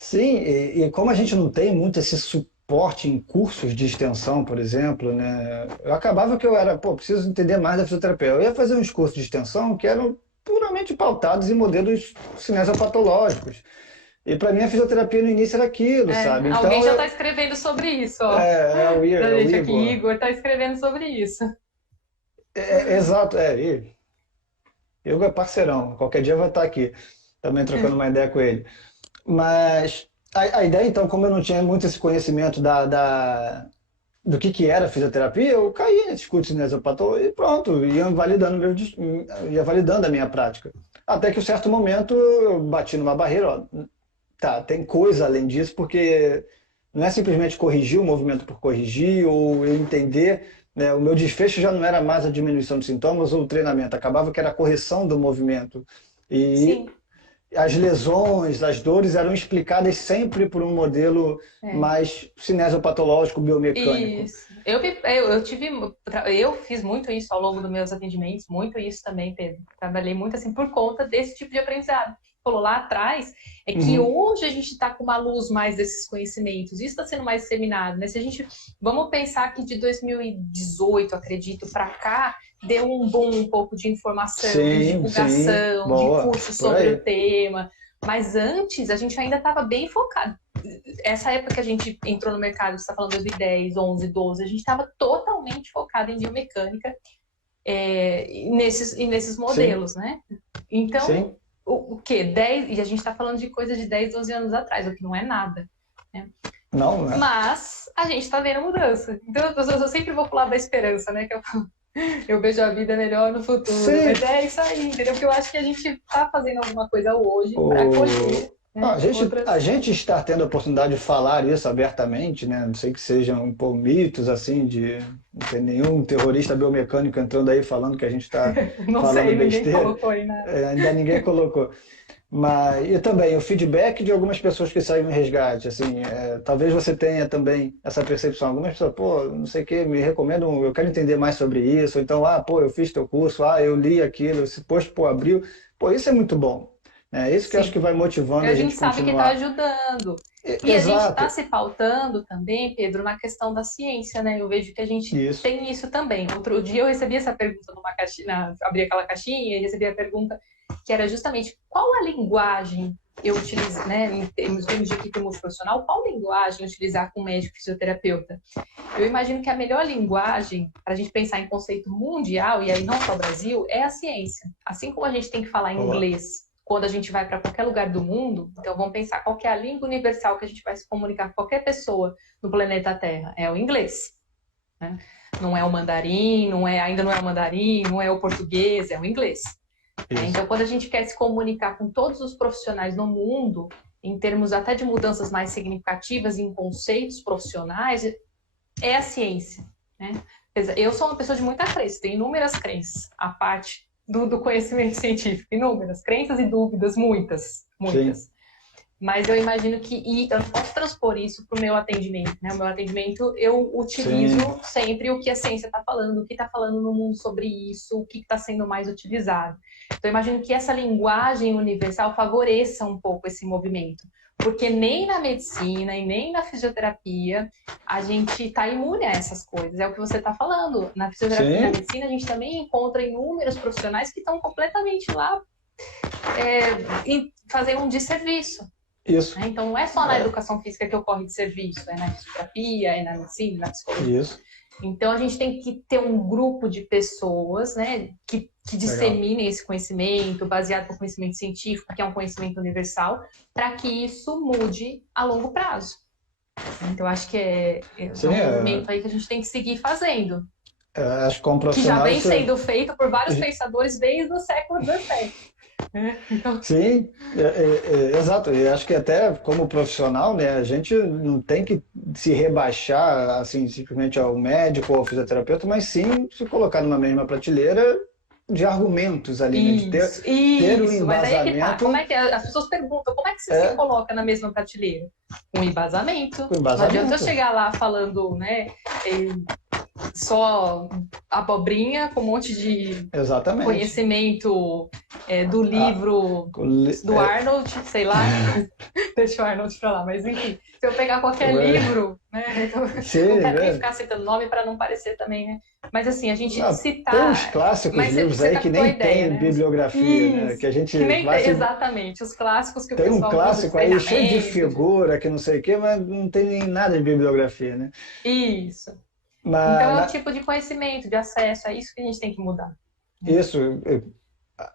Sim, e como a gente não tem muito esse suporte em cursos de extensão, por exemplo, né? Eu acabava que eu era, pô, preciso entender mais da fisioterapia. Eu ia fazer uns cursos de extensão que eram puramente pautados em modelos cinesiopatológicos. E para mim a fisioterapia no início era aquilo, sabe? Alguém Então já está escrevendo sobre isso, ó. é Da o gente aqui, Igor. Igor está escrevendo sobre isso. Exato, e Igor é parceirão. Qualquer dia vai estar aqui, também trocando uma ideia com ele. Mas a ideia, então, como eu não tinha muito esse conhecimento do que era fisioterapia, eu caí nesses cursos de kinesiopatologia e pronto, ia validando a minha prática. Até que, em um certo momento, eu bati numa barreira, ó, tá, tem coisa além disso, porque não é simplesmente corrigir o movimento por corrigir, ou eu entender, né, o meu desfecho já não era mais a diminuição de sintomas ou o treinamento, acabava que era a correção do movimento. E Sim. as lesões, as dores eram explicadas sempre por um modelo É. mais cinesiopatológico, biomecânico. Isso. Eu fiz muito isso ao longo dos meus atendimentos, muito isso também, Pedro. Trabalhei muito assim por conta desse tipo de aprendizado. Falou lá atrás, é que Uhum. hoje a gente está com uma luz mais desses conhecimentos, isso está sendo mais disseminado, né? Se a gente, vamos pensar que de 2018, acredito, para cá, deu um boom um pouco de informação, de Sim, sim, divulgação, de boa, cursos por sobre aí. o tema, mas antes a gente ainda estava bem focado. Essa época que a gente entrou no mercado, você está falando 2010, 11, 12, a gente estava totalmente focado em biomecânica nesses Sim, modelos, né? Então, sim. o quê? 10, e a gente está falando de coisa de 10, 12 anos atrás, o que não é nada. Né? Não, né? Mas a gente está vendo mudança. Então, eu sempre vou falar da esperança, né? Que eu vejo a vida melhor no futuro. Sim, Mas é isso aí, entendeu? Porque eu acho que a gente está fazendo alguma coisa hoje para o... colher, Não, né? a Outras. gente está tendo a oportunidade de falar isso abertamente, né? Não sei que sejam pô, mitos assim de não ter nenhum terrorista biomecânico entrando aí falando que a gente está Não falando sei, ninguém besteira. colocou aí nada. Ainda ninguém colocou. Mas e também o feedback de algumas pessoas que saem no resgate, assim, talvez você tenha também essa percepção. Algumas pessoas, pô, não sei o que, me recomendam, eu quero entender mais sobre isso. Ou então, pô, eu fiz teu curso, eu li aquilo, esse post, pô, abriu. Pô, isso é muito bom. É isso que eu acho que Sim. vai motivando A a gente gente sabe que está continuar. ajudando. E a gente está Exato, se pautando também, Pedro, na questão da ciência, né? Eu vejo que a gente isso. tem isso também. Outro dia eu recebi essa pergunta numa caixinha, abri aquela caixinha e recebi a pergunta que era justamente qual a linguagem eu utilizo, né, em termos de equipe multiprofissional, qual linguagem utilizar com o médico fisioterapeuta? Eu imagino que a melhor linguagem para a gente pensar em conceito mundial, e aí não só o Brasil, é a ciência. Assim como a gente tem que falar Boa. inglês quando a gente vai para qualquer lugar do mundo, então vamos pensar qual que é a língua universal que a gente vai se comunicar com qualquer pessoa no planeta Terra. É o inglês. Né? Não é o mandarim, ainda não é o mandarim, não é o português, é o inglês. Então, quando a gente quer se comunicar com todos os profissionais no mundo, em termos até de mudanças mais significativas em conceitos profissionais, é a ciência, né? Eu sou uma pessoa de muita crença, tenho inúmeras crenças, a parte do conhecimento científico, inúmeras crenças e dúvidas, muitas. Sim. Mas eu imagino que eu não posso transpor isso para o meu atendimento, né? O meu atendimento, eu utilizo sempre o que a ciência está falando, o que está falando no mundo sobre isso, o que está sendo mais utilizado. Então, eu imagino que essa linguagem universal favoreça um pouco esse movimento. Porque nem na medicina e nem na fisioterapia a gente está imune a essas coisas. É o que você está falando. Na fisioterapia e na medicina a gente também encontra inúmeros profissionais que estão completamente lá fazendo um desserviço. Isso. Né? Então não é só na educação física que ocorre desserviço, é na fisioterapia, é na medicina, na psicologia. Isso. Então a gente tem que ter um grupo de pessoas, né, que disseminem esse conhecimento baseado no conhecimento científico, que é um conhecimento universal, para que isso mude a longo prazo. Então acho que é um movimento aí que a gente tem que seguir fazendo. Acho que como profissional... Que já vem sendo feito por vários pensadores desde o século XVII. Então... Sim, exato. E acho que até como profissional, né, a gente não tem que se rebaixar assim, simplesmente ao médico ou ao fisioterapeuta, mas sim se colocar numa mesma prateleira de argumentos ali, né, de ter um embasamento. Mas aí é que tá. Como é que as pessoas perguntam, como é que você se coloca na mesma prateleira? Com embasamento. Não adianta eu chegar lá falando, né, só abobrinha com um monte de conhecimento do livro do Arnold, sei lá, deixa o Arnold pra lá, mas enfim, se eu pegar qualquer livro, né, então, não quero nem ficar citando nome para não parecer também, né, mas assim, a gente citar... Tem uns clássicos livros aí que nem tem bibliografia, né, que a gente exatamente, os clássicos que o pessoal... Tem um clássico aí cheio de figura, que não sei o quê, mas não tem nem nada de bibliografia, né? Isso. Então é um tipo de conhecimento, de acesso, é isso que a gente tem que mudar. Isso.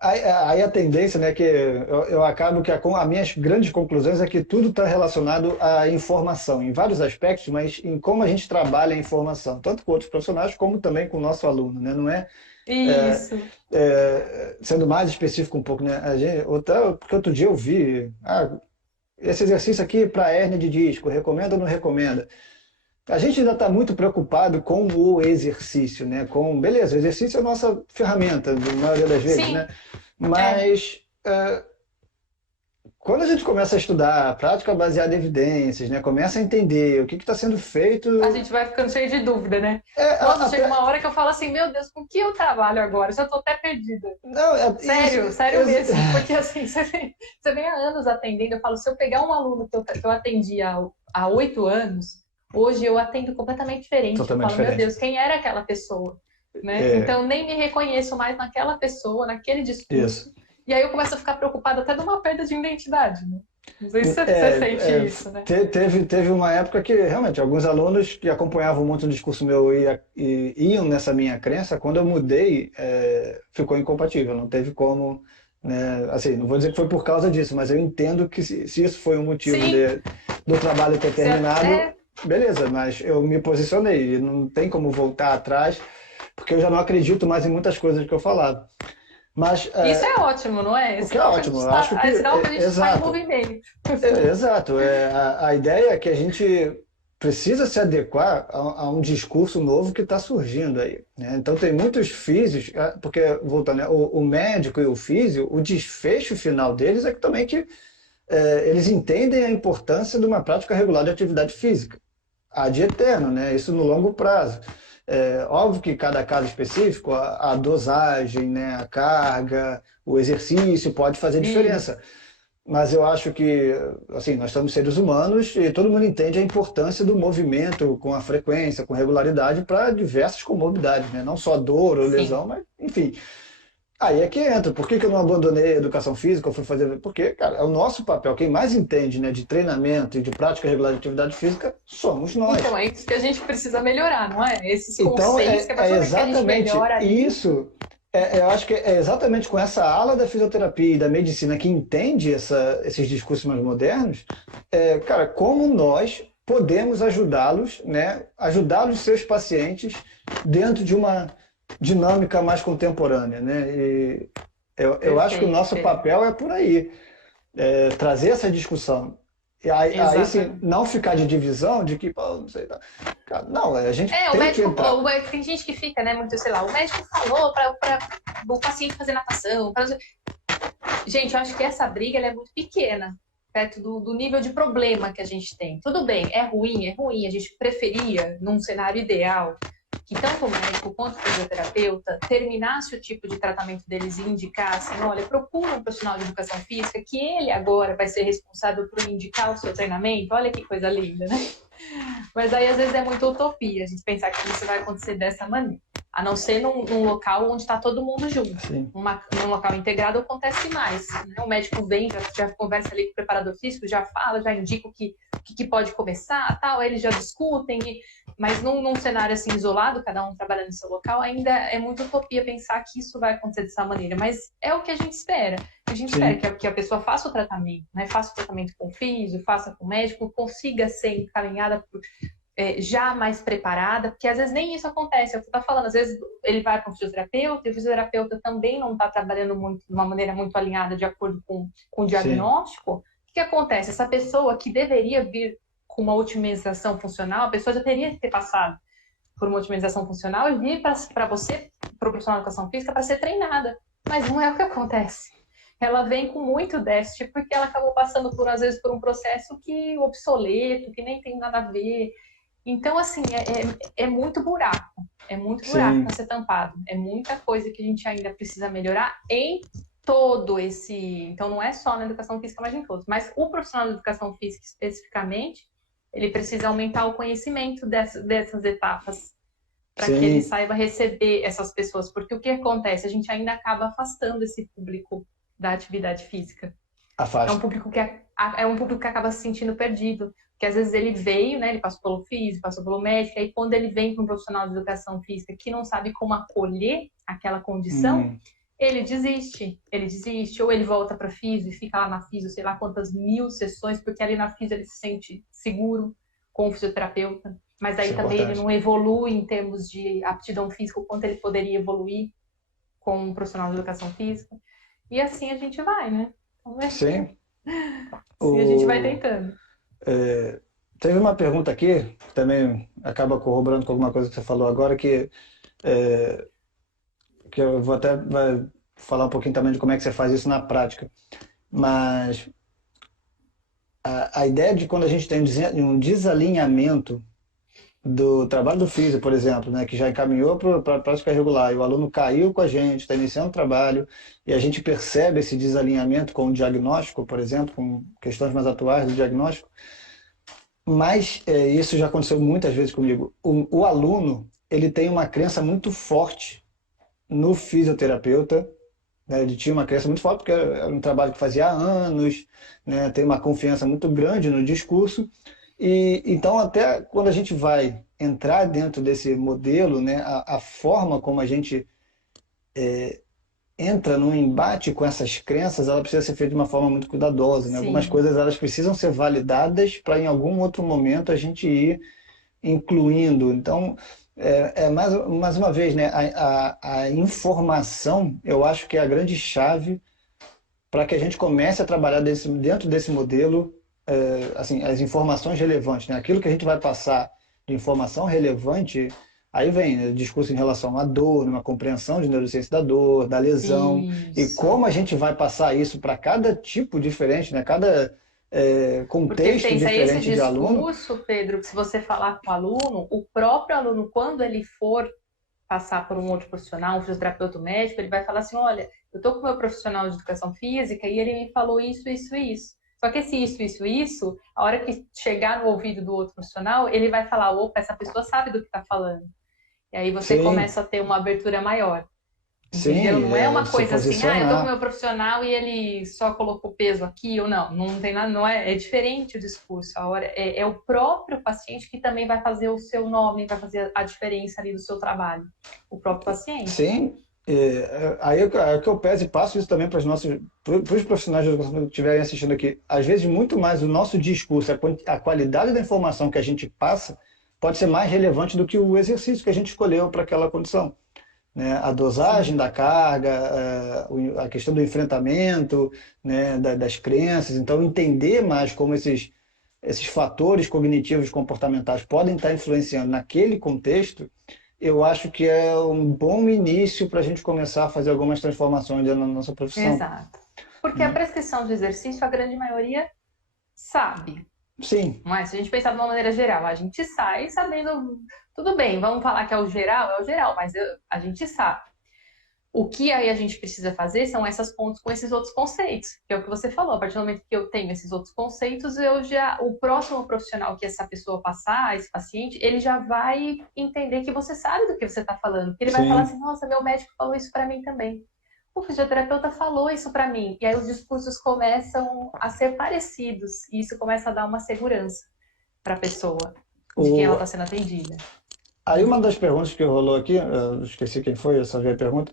Aí a tendência, né, que eu acabo que as minhas grandes conclusões é que tudo está relacionado à informação, em vários aspectos, mas em como a gente trabalha a informação, tanto com outros profissionais como também com o nosso aluno, né? Não é... Isso. Sendo mais específico um pouco, né? Porque outro dia eu vi, esse exercício aqui para hérnia de disco, recomenda ou não recomenda? A gente ainda está muito preocupado com o exercício, né? Beleza, o exercício é a nossa ferramenta, na maioria das vezes, né? Mas quando a gente começa a estudar a prática baseada em evidências, né? Começa a entender o que está sendo feito... A gente vai ficando cheio de dúvida, né? Chega uma hora que eu falo assim, meu Deus, com que eu trabalho agora? Já estou até perdida. Não, sério mesmo. Porque assim, você vem há anos atendendo, eu falo, se eu pegar um aluno que eu atendi há 8 anos... Hoje eu atendo completamente diferente. Totalmente diferente. Meu Deus, quem era aquela pessoa? Né? Então nem me reconheço mais naquela pessoa, naquele discurso. E aí eu começo a ficar preocupada até de uma perda de identidade. Né? Não sei se você sente isso, né? Teve uma época que realmente alguns alunos que acompanhavam muito o discurso meu iam nessa minha crença. Quando eu mudei, ficou incompatível. Não teve como... Né? Assim, não vou dizer que foi por causa disso, mas eu entendo que se isso foi um motivo do trabalho ter terminado... Beleza, mas eu me posicionei, não tem como voltar atrás, porque eu já não acredito mais em muitas coisas que eu falava. Mas, isso é ótimo, não é? Isso é ótimo. Acho que, sinal que a gente está em movimento. Exato. A ideia é que a gente precisa se adequar a um discurso novo que está surgindo aí. Né? Então tem muitos físios, porque, voltando, né, o médico e o físio, o desfecho final deles é que também eles entendem a importância de uma prática regular de atividade física. Ad eterno, né? Isso no longo prazo. Óbvio que cada caso específico, a dosagem, né? A carga, o exercício pode fazer diferença. Mas eu acho que, assim, nós somos seres humanos e todo mundo entende a importância do movimento com a frequência, com regularidade para diversas comorbidades, né? Não só dor ou lesão, mas, enfim... Aí é que entra. Por que eu não abandonei a educação física? Eu fui fazer... Porque, cara, é o nosso papel. Quem mais entende, né, de treinamento e de prática regular de atividade física somos nós. Então, é isso que a gente precisa melhar, não é? Esses conceitos que a pessoa que a gente melhora ali. Isso. Eu acho que é exatamente com essa ala da fisioterapia e da medicina que entende esses discursos mais modernos, cara, como nós podemos ajudá-los, né, ajudá-los, seus pacientes, dentro de uma dinâmica mais contemporânea, né? Eu acho que o Perfeito, nosso Pedro. papel é por aí, trazer essa discussão. E aí sim, Exatamente. não ficar de divisão de que, pô, não sei, tá. Cara, não, a gente É, tem que entrar. tem gente que fica, né, muito, sei lá, o médico falou para o paciente fazer natação. Gente, eu acho que essa briga ela é muito pequena, perto do nível de problema que a gente tem. Tudo bem, é ruim. A gente preferia, num cenário ideal, que tanto o médico quanto o fisioterapeuta terminasse o tipo de tratamento deles e indicassem, olha, procura um profissional de educação física, que ele agora vai ser responsável por indicar o seu treinamento. Olha que coisa linda, né? Mas aí, às vezes, é muita utopia a gente pensar que isso vai acontecer dessa maneira. A não ser num local onde está todo mundo junto. Sim, Num local integrado acontece mais. Né? O médico vem, já conversa ali com o preparador físico, já fala, já indica o que pode começar, tal, aí eles já discutem. Mas num cenário assim isolado, cada um trabalhando no seu local, ainda é muito utopia pensar que isso vai acontecer dessa maneira. Mas é o que a gente espera. A gente espera sim, que a pessoa faça o tratamento, né? Faça o tratamento com o físio, faça com o médico, consiga ser encaminhada já mais preparada, porque às vezes nem isso acontece. É o que você está falando, às vezes ele vai para um fisioterapeuta e o fisioterapeuta também não está trabalhando muito, de uma maneira muito alinhada de acordo com o sim, diagnóstico. O que acontece? Essa pessoa que deveria vir com uma otimização funcional, a pessoa já teria que ter passado por uma otimização funcional e vir para você, para o profissional de educação física, para ser treinada. Mas não é o que acontece. Ela vem com muito déficit porque ela acabou passando por, às vezes, por um processo que obsoleto, que nem tem nada a ver. Então, assim, é muito buraco. É muito buraco para sim, ser tampado. É muita coisa que a gente ainda precisa melhorar em todo esse. Então, não é só na educação física, mas em todos. Mas o profissional de educação física, especificamente, ele precisa aumentar o conhecimento dessas etapas para que ele sim, saiba receber essas pessoas. Porque o que acontece? A gente ainda acaba afastando esse público da atividade física. É um afasta. público que é um público que acaba se sentindo perdido, porque às vezes ele veio, né, ele passou pelo físico, passou pelo médico, aí quando ele vem para um profissional de educação física que não sabe como acolher aquela condição, Hum, ele desiste, ou ele volta para físio e fica lá na físio, sei lá quantas mil sessões, porque ali na físio ele se sente seguro com o fisioterapeuta, mas isso aí é também ele importante. não evolui em termos de aptidão física, o quanto ele poderia evoluir com um profissional de educação física, e assim a gente vai, né? Então, Sim. assim a gente vai O, tentando. teve uma pergunta aqui, que também acaba corroborando com alguma coisa que você falou agora, é, que eu vou até falar um pouquinho também de como é que você faz isso na prática. Mas a ideia de quando a gente tem um desalinhamento do trabalho do físio, por exemplo, né, que já encaminhou para a prática regular, e o aluno caiu com a gente, está iniciando o trabalho, e a gente percebe esse desalinhamento com o diagnóstico, por exemplo, com questões mais atuais do diagnóstico, mas isso já aconteceu muitas vezes comigo. O aluno, ele tem uma crença muito forte no fisioterapeuta, né? Ele tinha uma crença muito forte, porque era um trabalho que fazia há anos, né? Tem uma confiança muito grande no discurso. E então, até quando a gente vai entrar dentro desse modelo, né? A forma como a gente entra num embate com essas crenças, ela precisa ser feita de uma forma muito cuidadosa, né? Algumas Sim, coisas elas precisam ser validadas para em algum outro momento a gente ir incluindo. Então, mais uma vez, né, a informação, eu acho que é a grande chave para que a gente comece a trabalhar dentro desse modelo, assim, as informações relevantes, né? Aquilo que a gente vai passar de informação relevante, aí vem, né, discurso em relação à dor, uma compreensão de neurociência da dor, da lesão, e como isso. a gente vai passar isso para cada tipo diferente, né? Cada Porque contexto pensa, esse diferente de aluno. discurso, Pedro, que se você falar com o aluno, o próprio aluno, quando ele for passar por um outro profissional, um fisioterapeuta médico, ele vai falar assim, olha, eu tô com o meu profissional de educação física e ele me falou isso, isso, isso. Só que esse isso, a hora que chegar no ouvido do outro profissional, ele vai falar, opa, essa pessoa sabe do que está falando. E aí você Sim, começa a ter uma abertura maior. Entendeu? sim, Não é uma se coisa assim, ah, eu tô com o posicionar. meu profissional e ele só colocou peso aqui ou não. Não tem nada, não é, é diferente o discurso. A hora é o próprio paciente que também vai fazer o seu nome, vai fazer a diferença ali do seu trabalho. O próprio paciente. Sim, aí é que eu peço e passo isso também para os profissionais de educação que estiverem assistindo aqui. Às vezes, muito mais o nosso discurso, a qualidade da informação que a gente passa, pode ser mais relevante do que o exercício que a gente escolheu para aquela condição. né, a dosagem da carga, a questão do enfrentamento, né, das crenças. Então, entender mais como esses fatores cognitivos comportamentais podem estar influenciando naquele contexto, eu acho que é um bom início para a gente começar a fazer algumas transformações dentro da nossa profissão. Exato. Porque a Né? prescrição de exercício, a grande maioria sabe. Sim, Não é? Se a gente pensar de uma maneira geral, a gente sai sabendo, tudo bem, vamos falar que é o geral, mas a gente sabe. O que aí a gente precisa fazer são essas pontes com esses outros conceitos, que é o que você falou. A partir do momento que eu tenho esses outros conceitos, o próximo profissional que essa pessoa passar, esse paciente, ele já vai entender que você sabe do que você está falando. Ele vai falar sim. assim, nossa, meu médico falou isso para mim também. O fisioterapeuta falou isso para mim. E aí os discursos começam a ser parecidos. E isso começa a dar uma segurança para a pessoa de quem ela O, está sendo atendida. Aí uma das perguntas que rolou aqui, eu esqueci quem foi, eu só vi a pergunta,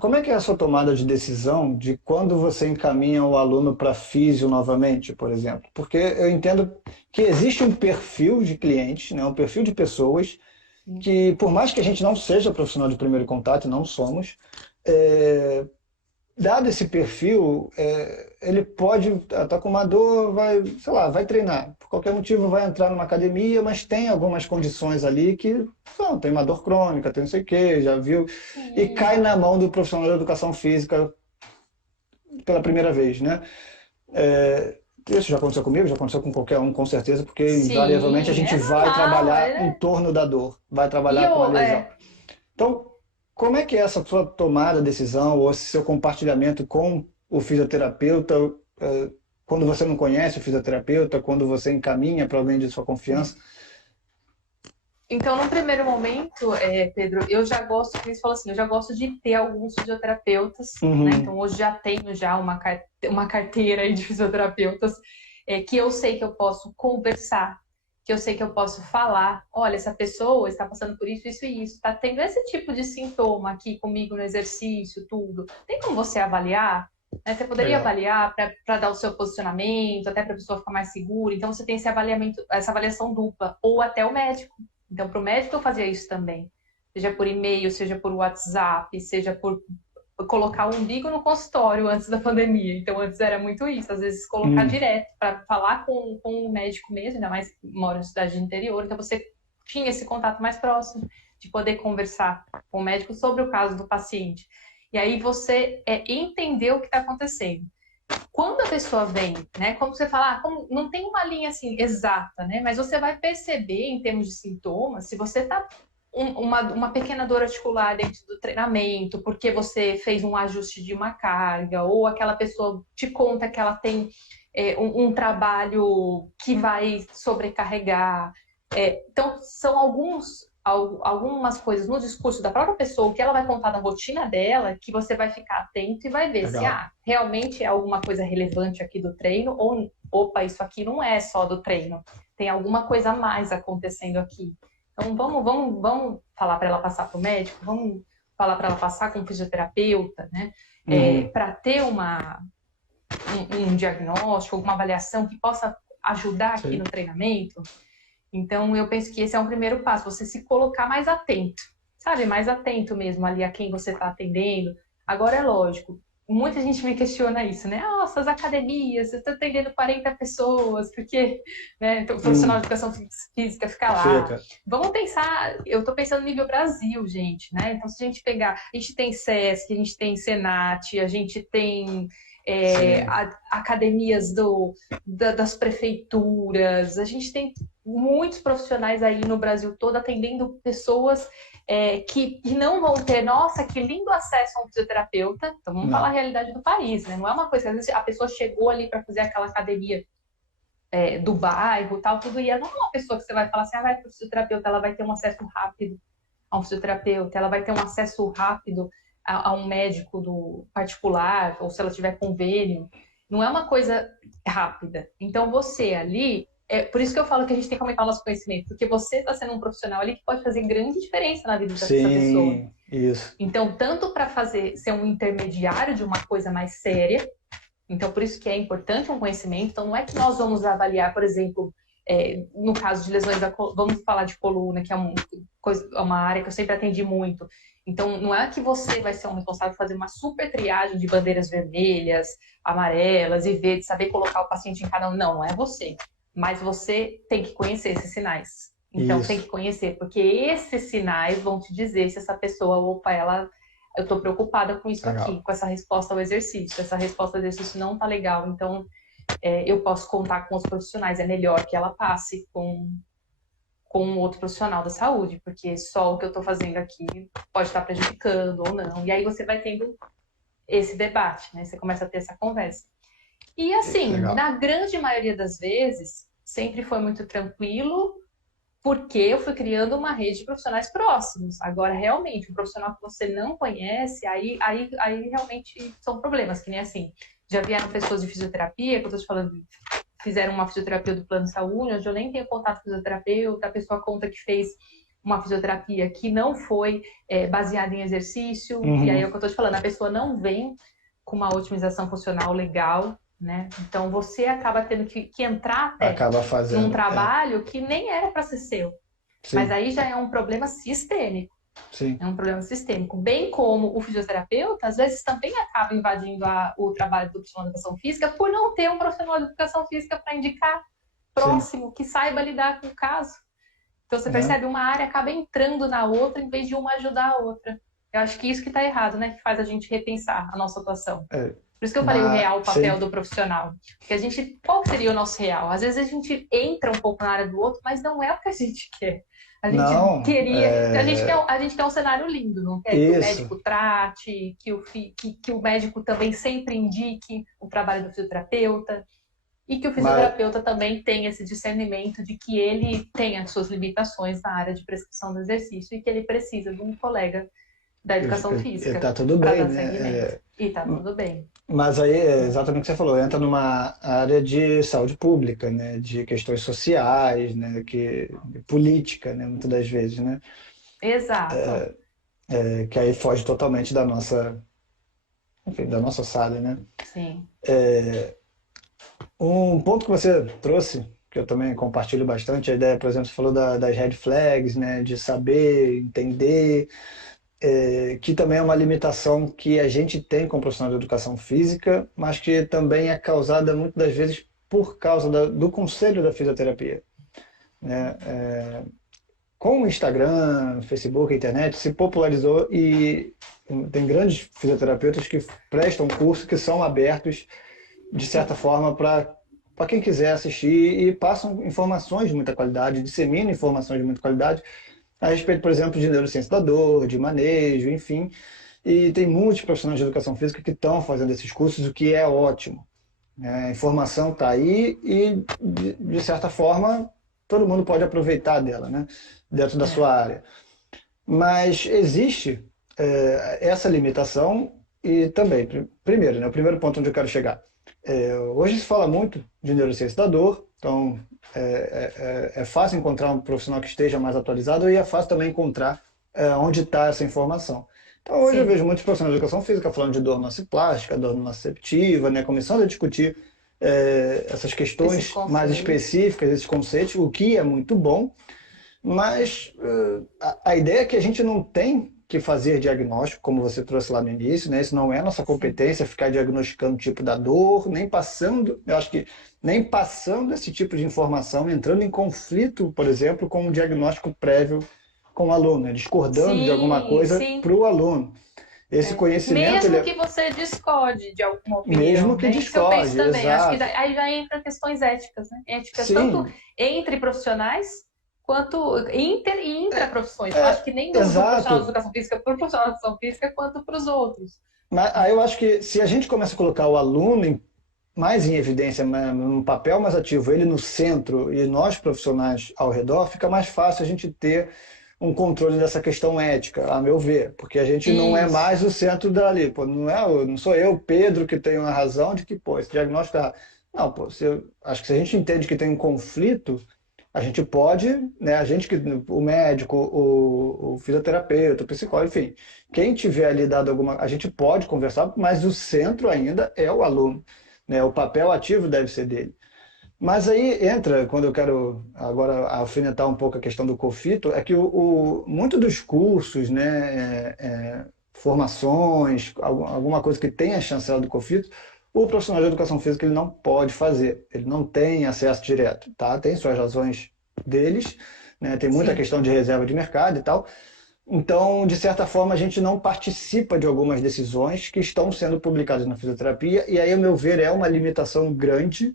como é que é a sua tomada de decisão de quando você encaminha o aluno para físio novamente, por exemplo? Porque eu entendo que existe um perfil de clientes, né, um perfil de pessoas que, por mais que a gente não seja profissional de primeiro contato, não somos, é, dado esse perfil, ele pode estar com uma dor, vai, sei lá, vai treinar. Por qualquer motivo vai entrar numa academia, mas tem algumas condições ali que não, tem uma dor crônica, tem não sei o quê, já viu, e Sim. cai na mão do profissional de educação física pela primeira vez, né? Isso já aconteceu comigo, já aconteceu com qualquer um, com certeza, porque invariavelmente a Sim, gente é vai normal. trabalhar em torno da dor, vai E trabalhar com a eu, lesão. Então, como é que é essa sua tomada de decisão ou esse seu compartilhamento com o fisioterapeuta, quando você não conhece o fisioterapeuta, quando você encaminha para alguém de sua confiança? Então, num primeiro momento, Pedro, eu já gosto, como você falou assim, eu já gosto de ter alguns fisioterapeutas, né? Uhum. Então, hoje já tenho já uma carteira aí de fisioterapeutas que eu sei que eu posso conversar, que eu sei que eu posso falar, olha, essa pessoa está passando por isso, isso e isso, está tendo esse tipo de sintoma aqui comigo no exercício, tudo. Tem como você avaliar? Né? Você poderia Legal. avaliar para dar o seu posicionamento, até para a pessoa ficar mais segura. Então, você tem essa avaliação dupla, ou até o médico. Então, para o médico eu fazia isso também, seja por e-mail, seja por WhatsApp, seja por colocar o umbigo no consultório antes da pandemia. Então, antes era muito isso, às vezes colocar Hum, direto para falar com o médico mesmo, ainda mais mora em cidade de interior, então você tinha esse contato mais próximo de poder conversar com o médico sobre o caso do paciente. E aí você entender o que está acontecendo. Quando a pessoa vem, né, como você fala, não tem uma linha assim exata, né, mas você vai perceber em termos de sintomas, se você está uma pequena dor articular dentro do treinamento, porque você fez um ajuste de uma carga, ou aquela pessoa te conta que ela tem um trabalho que vai sobrecarregar. Então, são algumas coisas no discurso da própria pessoa que ela vai contar da rotina dela, que você vai ficar atento e vai ver se legal. realmente é alguma coisa relevante aqui do treino, ou opa, isso aqui não é só do treino, tem alguma coisa a mais acontecendo aqui. Então, vamos falar para ela passar para o médico, vamos falar para ela passar com um fisioterapeuta, né? Uhum. Para ter um diagnóstico, alguma avaliação que possa ajudar aqui Sim. no treinamento. Então, eu penso que esse é um primeiro passo, você se colocar mais atento, sabe? Mais atento mesmo ali a quem você está atendendo. Agora, é lógico, muita gente me questiona isso, né? Nossa, as academias, eu estou atendendo 40 pessoas, porque né, o profissional de educação física fica lá. Fica. Vamos pensar, eu estou pensando no nível Brasil, gente, né? Então, se a gente pegar, a gente tem SESC, a gente tem Senat, a gente tem Sim. academias das prefeituras, a gente tem muitos profissionais aí no Brasil todo atendendo pessoas que não vão ter, nossa, que lindo acesso a um fisioterapeuta. Então vamos falar a Não. realidade do país, né? Não é uma coisa que às vezes a pessoa chegou ali para fazer aquela academia do bairro, tal, tudo, e não é uma pessoa que você vai falar assim, vai para o fisioterapeuta, ela vai ter um acesso rápido a um fisioterapeuta, ela vai ter um acesso rápido a um médico do particular, ou se ela tiver convênio. Não é uma coisa rápida. Então, você ali, por isso que eu falo que a gente tem que aumentar o nosso conhecimento, porque você está sendo um profissional ali que pode fazer grande diferença na vida dessa pessoa. Sim, isso. Então, tanto para ser um intermediário de uma coisa mais séria, então por isso que é importante um conhecimento. Então, não é que nós vamos avaliar, por exemplo, no caso de lesões vamos falar de coluna, que é uma área que eu sempre atendi muito. Então, não é que você vai ser um responsável por fazer uma super triagem de bandeiras vermelhas, amarelas e verdes, saber colocar o paciente em cada um. Não é você. Mas você tem que conhecer esses sinais. Então, tem que conhecer, porque esses sinais vão te dizer se essa pessoa, opa, eu estou preocupada com isso aqui, com essa resposta ao exercício. Essa resposta ao exercício não está legal. Então, eu posso contar com os profissionais. É melhor que ela passe com um outro profissional da saúde, porque só o que eu estou fazendo aqui pode estar prejudicando ou não. E aí você vai tendo esse debate, né? Você começa a ter essa conversa. E assim, na grande maioria das vezes, sempre foi muito tranquilo, porque eu fui criando uma rede de profissionais próximos. Agora, realmente, um profissional que você não conhece, aí realmente são problemas, que nem assim. Já vieram pessoas de fisioterapia, que eu estou te falando, fizeram uma fisioterapia do plano de saúde, onde eu nem tenho contato com o fisioterapeuta, a pessoa conta que fez uma fisioterapia que não foi baseada em exercício, e aí é o que eu estou te falando, a pessoa não vem com uma otimização funcional legal, né? Então você acaba tendo que entrar até num trabalho que nem era para ser seu. Sim. Mas aí já é um problema sistêmico. Sim. É um problema sistêmico. Bem como o fisioterapeuta, às vezes também acaba invadindo o trabalho do profissional de educação física por não ter um profissional de educação física para indicar próximo, que saiba lidar com o caso. Então você percebe, uma área acaba entrando na outra em vez de uma ajudar a outra. Eu acho que isso que está errado, né? Que faz a gente repensar a nossa atuação. Por isso que eu falei o real papel do profissional. Porque qual seria o nosso real? Às vezes a gente entra um pouco na área do outro, mas não é o que a gente quer. A gente queria. A gente quer um cenário lindo, não quer? Que o médico trate, que o médico também sempre indique o trabalho do fisioterapeuta. E que o fisioterapeuta também tenha esse discernimento de que ele tem as suas limitações na área de prescrição do exercício e que ele precisa de um colega da educação física. Tá tudo bem, né? E tá tudo bem. Mas aí, é exatamente o que você falou, entra numa área de saúde pública, né? De questões sociais, né? Política, né? Muitas das vezes, né? Exato. Que aí foge totalmente da nossa, enfim, da nossa área, né? Sim. Um ponto que você trouxe, que eu também compartilho bastante, a ideia, por exemplo, você falou das red flags, né? De saber, entender, que também é uma limitação que a gente tem como profissional de educação física, mas que também é causada muitas das vezes por causa do conselho da fisioterapia, né? Com o Instagram, Facebook, a internet, se popularizou e tem grandes fisioterapeutas que prestam cursos que são abertos, de certa forma, para quem quiser assistir e passam informações de muita qualidade, disseminam informações de muita qualidade a respeito, por exemplo, de neurociência da dor, de manejo, enfim. E tem muitos profissionais de educação física que estão fazendo esses cursos, o que é ótimo. A informação está aí e, de certa forma, todo mundo pode aproveitar dela, né? Dentro da sua área. Mas existe essa limitação e também, primeiro, né, o primeiro ponto onde eu quero chegar. Hoje se fala muito de neurociência da dor, então é fácil encontrar um profissional que esteja mais atualizado e é fácil também encontrar onde está essa informação. Então hoje eu vejo muitos profissionais de educação física falando de dor nociplástica, dor nociceptiva, né, começando a discutir essas questões mais específicas, esses conceitos, o que é muito bom, mas a ideia é que a gente não tem que fazer diagnóstico, como você trouxe lá no início, né? Isso não é nossa competência, ficar diagnosticando o tipo da dor, nem passando, eu acho que nem passando esse tipo de informação, entrando em conflito, por exemplo, com um diagnóstico prévio com o aluno, né? Discordando de alguma coisa para o aluno. Esse conhecimento... Mesmo que você discorde de alguma opinião. Mesmo que discorde, isso eu penso também. exato. Acho que aí já entra questões éticas, né? Éticas tanto entre profissionais, quanto inter e intraprofissões. Eu acho que nem do profissional de educação física para o profissional de educação física, quanto para os outros. Mas aí eu acho que se a gente começa a colocar o aluno mais em evidência, num papel mais ativo, ele no centro e nós profissionais ao redor, fica mais fácil a gente ter um controle dessa questão ética, a meu ver, porque a gente não é mais o centro dali. Pô, não sou eu, Pedro, que tenho a razão de que esse diagnóstico é... Não, acho que se a gente entende que tem um conflito, a gente pode, né, o médico, o fisioterapeuta, o psicólogo, enfim, quem tiver ali dado a gente pode conversar, mas o centro ainda é o aluno, né, o papel ativo deve ser dele. Mas aí entra, quando eu quero agora alfinetar um pouco a questão do conflito, é que muito dos cursos, né, formações, alguma coisa que tenha chancela do conflito, o profissional de educação física ele não pode fazer, ele não tem acesso direto, tá? Tem suas razões deles, né? Tem muita Sim, questão de reserva de mercado e tal. Então, de certa forma, a gente não participa de algumas decisões que estão sendo publicadas na fisioterapia, e aí, ao meu ver, é uma limitação grande,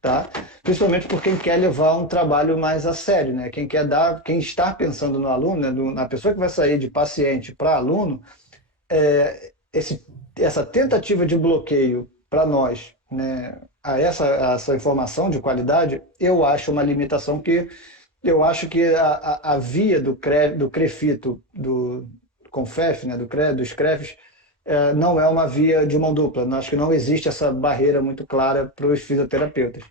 tá? Principalmente por quem quer levar um trabalho mais a sério, né? Quem quer dar, quem está pensando no aluno, né? Na pessoa que vai sair de paciente para aluno, essa tentativa de bloqueio para nós, né? A essa informação de qualidade, eu acho uma limitação que eu acho que a via do CREFITO, do CONFEF, né, dos CREFs, não é uma via de mão dupla. Acho que não existe essa barreira muito clara para os fisioterapeutas.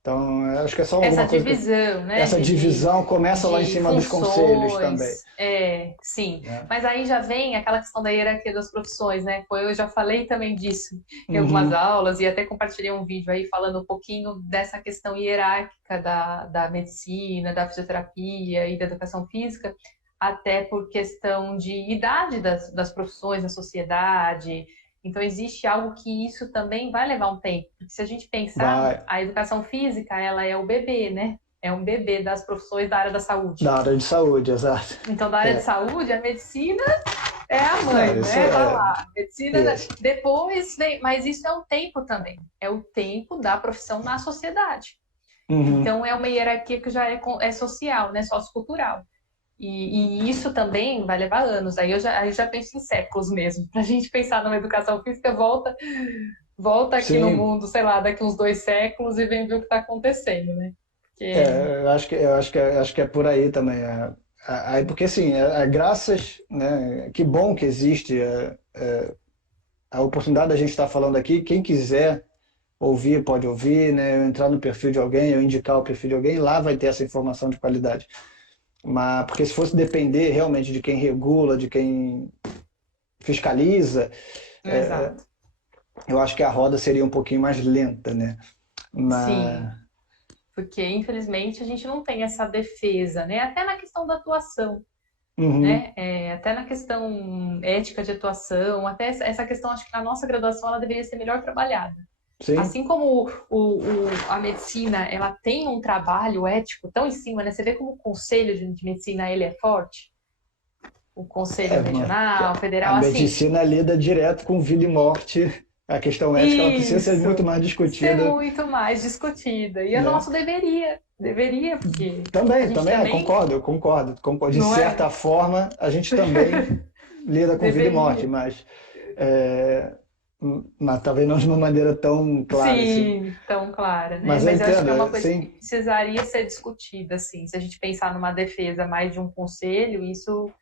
Então, acho que é só essa alguma coisa que divisão, né, essa divisão começa lá em de cima dos conselhos também. funções, sim. Né? Mas aí já vem aquela questão da hierarquia das profissões, né? Eu já falei também disso em algumas Uhum. aulas e até compartilhei um vídeo aí falando um pouquinho dessa questão hierárquica da medicina, da fisioterapia e da educação física, até por questão de idade das profissões na sociedade. Então, existe algo que isso também vai levar um tempo. Porque se a gente pensar, Vai a educação física, ela é o bebê, né? É um bebê das profissões da área da saúde. da área de saúde, exato. Então, da área de É. saúde, a medicina é a Não, mãe, isso né? Tá é. lá. A medicina, Isso. depois vem, mas isso é o tempo também. É o tempo da profissão na sociedade. Uhum. Então, é uma hierarquia que já é social, né? Sociocultural. E isso também vai levar anos. Aí eu já penso em séculos mesmo. Para a gente pensar numa educação física, volta aqui no Sim, mundo, sei lá, daqui uns 2 séculos e vem ver o que está acontecendo, né? Porque, eu acho que é por aí também. Aí, porque assim, graças, né, que bom que existe a oportunidade da gente estar falando aqui. Quem quiser ouvir, pode ouvir, né? Eu entrar no perfil de alguém, eu indicar o perfil de alguém, lá vai ter essa informação de qualidade. Mas porque se fosse depender realmente de quem regula, de quem fiscaliza, exato. eu acho que a roda seria um pouquinho mais lenta, né? Sim, Mas, porque infelizmente a gente não tem essa defesa, né? Até na questão da atuação, uhum, né? Até na questão ética de atuação, até essa questão, acho que na nossa graduação ela deveria ser melhor trabalhada. sim, Assim como a medicina, ela tem um trabalho ético tão em cima, né? Você vê como o conselho de medicina, ele é forte, o conselho mano, regional, a federal, assim, medicina lida direto com vida e morte. A questão ética ela precisa ser muito isso, mais ser discutida, muito mais discutida. E a né? nossa deveria, porque a Também, gente também, também, eu concordo. De não é? certa forma, a gente também lida com vida e morte, Deveria. é, mas talvez não de uma maneira tão clara assim. Sim, tão clara, né? Mas eu Mas eu acho que entendo, é uma coisa que sim, precisaria ser discutida, assim. Se a gente pensar numa defesa mais de um conselho, isso,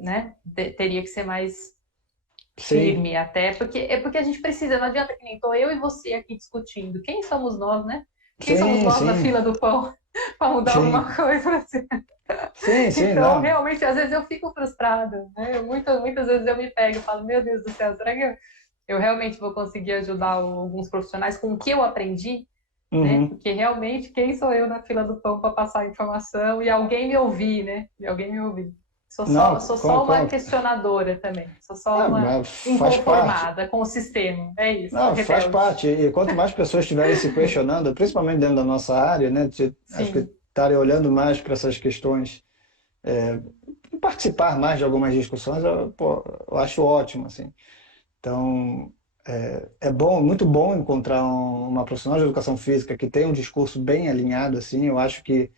né, teria que ser mais sim, firme até, porque a gente precisa, não adianta que nem tô eu e você aqui discutindo. Quem somos nós, né? Quem somos sim, nós na sim, fila do pão para mudar sim, alguma coisa? Assim? sim, sim, Então, não. realmente, às vezes eu fico frustrada, né? Muitas vezes eu me pego e falo, meu Deus do céu, será que eu realmente vou conseguir ajudar alguns profissionais com o que eu aprendi, né? Uhum. Porque realmente, quem sou eu na fila do pão para passar informação e alguém me ouvir, né? E alguém me ouvir. Não, Sou só uma com, questionadora também. Sou só uma mas faz parte. inconformada com o sistema. É isso, Não, faz rebelde. parte. E quanto mais pessoas estiverem se questionando, principalmente dentro da nossa área, né, acho que Sim, estarem olhando mais para essas questões, participar mais de algumas discussões, pô, eu acho ótimo, assim. Então, é bom, muito bom encontrar uma profissional de educação física que tem um discurso bem alinhado, assim. Eu acho que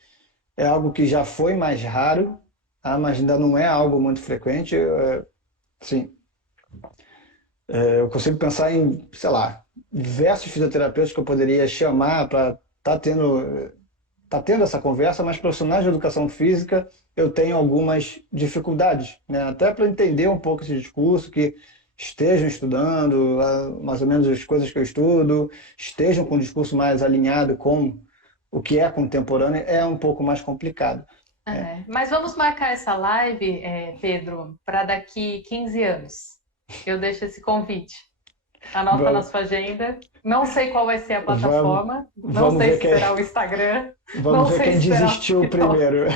é algo que já foi mais raro, tá? Mas ainda não é algo muito frequente. Sim, eu consigo pensar em, sei lá, diversos fisioterapeutas que eu poderia chamar para tá tendo essa conversa, mas profissionais de educação física eu tenho algumas dificuldades, né? Até para entender um pouco esse discurso, que estejam estudando mais ou menos as coisas que eu estudo, estejam com um discurso mais alinhado com o que é contemporâneo, é um pouco mais complicado. Né? Mas vamos marcar essa live, Pedro, para daqui 15 anos. Eu deixo esse convite. Anota na Vamos, sua agenda. Não sei qual vai ser a vamos, plataforma. Não vamos sei ver se quem, será o Instagram. vamos Não ver sei quem se será o desistiu TikTok. primeiro.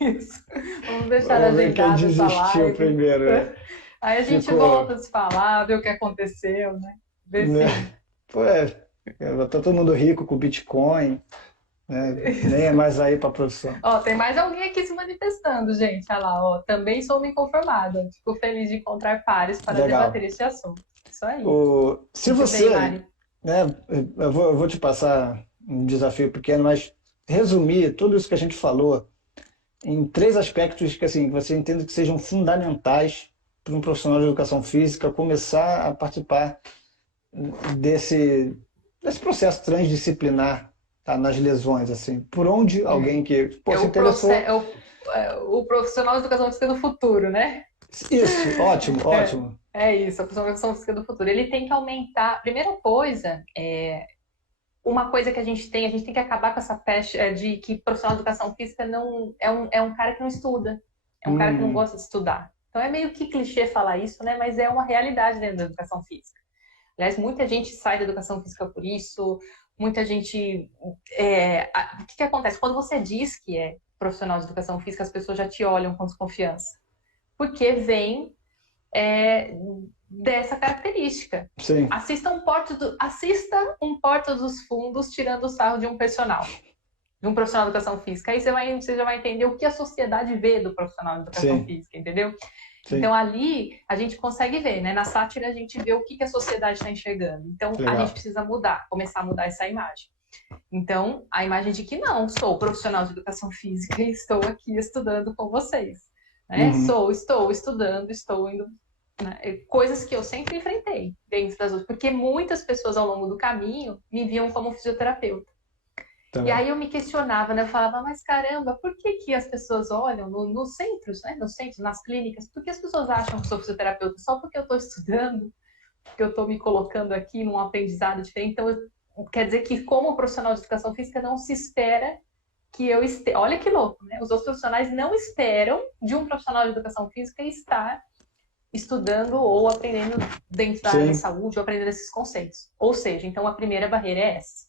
Isso. Vamos deixar Vamos ver quem agendada essa desistiu live. primeiro. Aí a gente Ficou, volta a se falar, ver o que aconteceu, né? Ver né? se. Pô, tá todo mundo rico com Bitcoin, né? Nem é mais aí para produção. Ó, tem mais alguém aqui se manifestando, gente. Olha lá, ó. Também sou uma inconformada. Fico feliz de encontrar pares para debater Legal. este assunto. Isso aí. Se Muito bem, você, Mari. né, eu vou te passar um desafio pequeno, mas resumir tudo isso que a gente falou em três aspectos que assim, você entenda que sejam fundamentais para um profissional de educação física começar a participar desse processo transdisciplinar, tá, nas lesões, assim, por onde É, alguém que, pô, é se o, proce... interessou, é o profissional de educação física do futuro, né? isso, ótimo, É, ótimo. é isso, a profissional de educação física do futuro. Ele tem que aumentar. Primeira coisa, uma coisa que a gente tem que acabar com essa peste de que profissional de educação física não é um cara que não estuda, é um cara que não Hum, gosta de estudar. Então é meio que clichê falar isso, né? Mas é uma realidade dentro da educação física. Aliás, muita gente sai da educação física por isso, muita gente. O que acontece? Quando você diz que é profissional de educação física, as pessoas já te olham com desconfiança. Porque vem é, dessa característica. sim, Assista um Porta dos Fundos tirando o sarro de um personal, de um profissional de educação física. Aí você já vai entender o que a sociedade vê do profissional de educação sim, física, entendeu? Então sim, ali a gente consegue ver, né? Na sátira a gente vê o que a sociedade está enxergando. Então a gente legal, precisa mudar, começar a mudar essa imagem. Então a imagem de que não, sou profissional de educação física e estou aqui estudando com vocês. Né? uhum, Estou estudando, estou indo, né? Coisas que eu sempre enfrentei dentro das outras, porque muitas pessoas ao longo do caminho me viam como fisioterapeuta. E também, aí eu me questionava, né? Eu falava, mas caramba, por que que as pessoas olham nos centros, né? Nos centros, nas clínicas, por que as pessoas acham que eu sou fisioterapeuta só porque eu estou estudando, porque eu estou me colocando aqui num aprendizado diferente? Então, quer dizer que como profissional de educação física não se espera que eu esteja... Olha que louco, né? Os outros profissionais não esperam de um profissional de educação física estar estudando ou aprendendo dentro da área da sim, saúde ou aprendendo esses conceitos. Ou seja, então a primeira barreira é essa: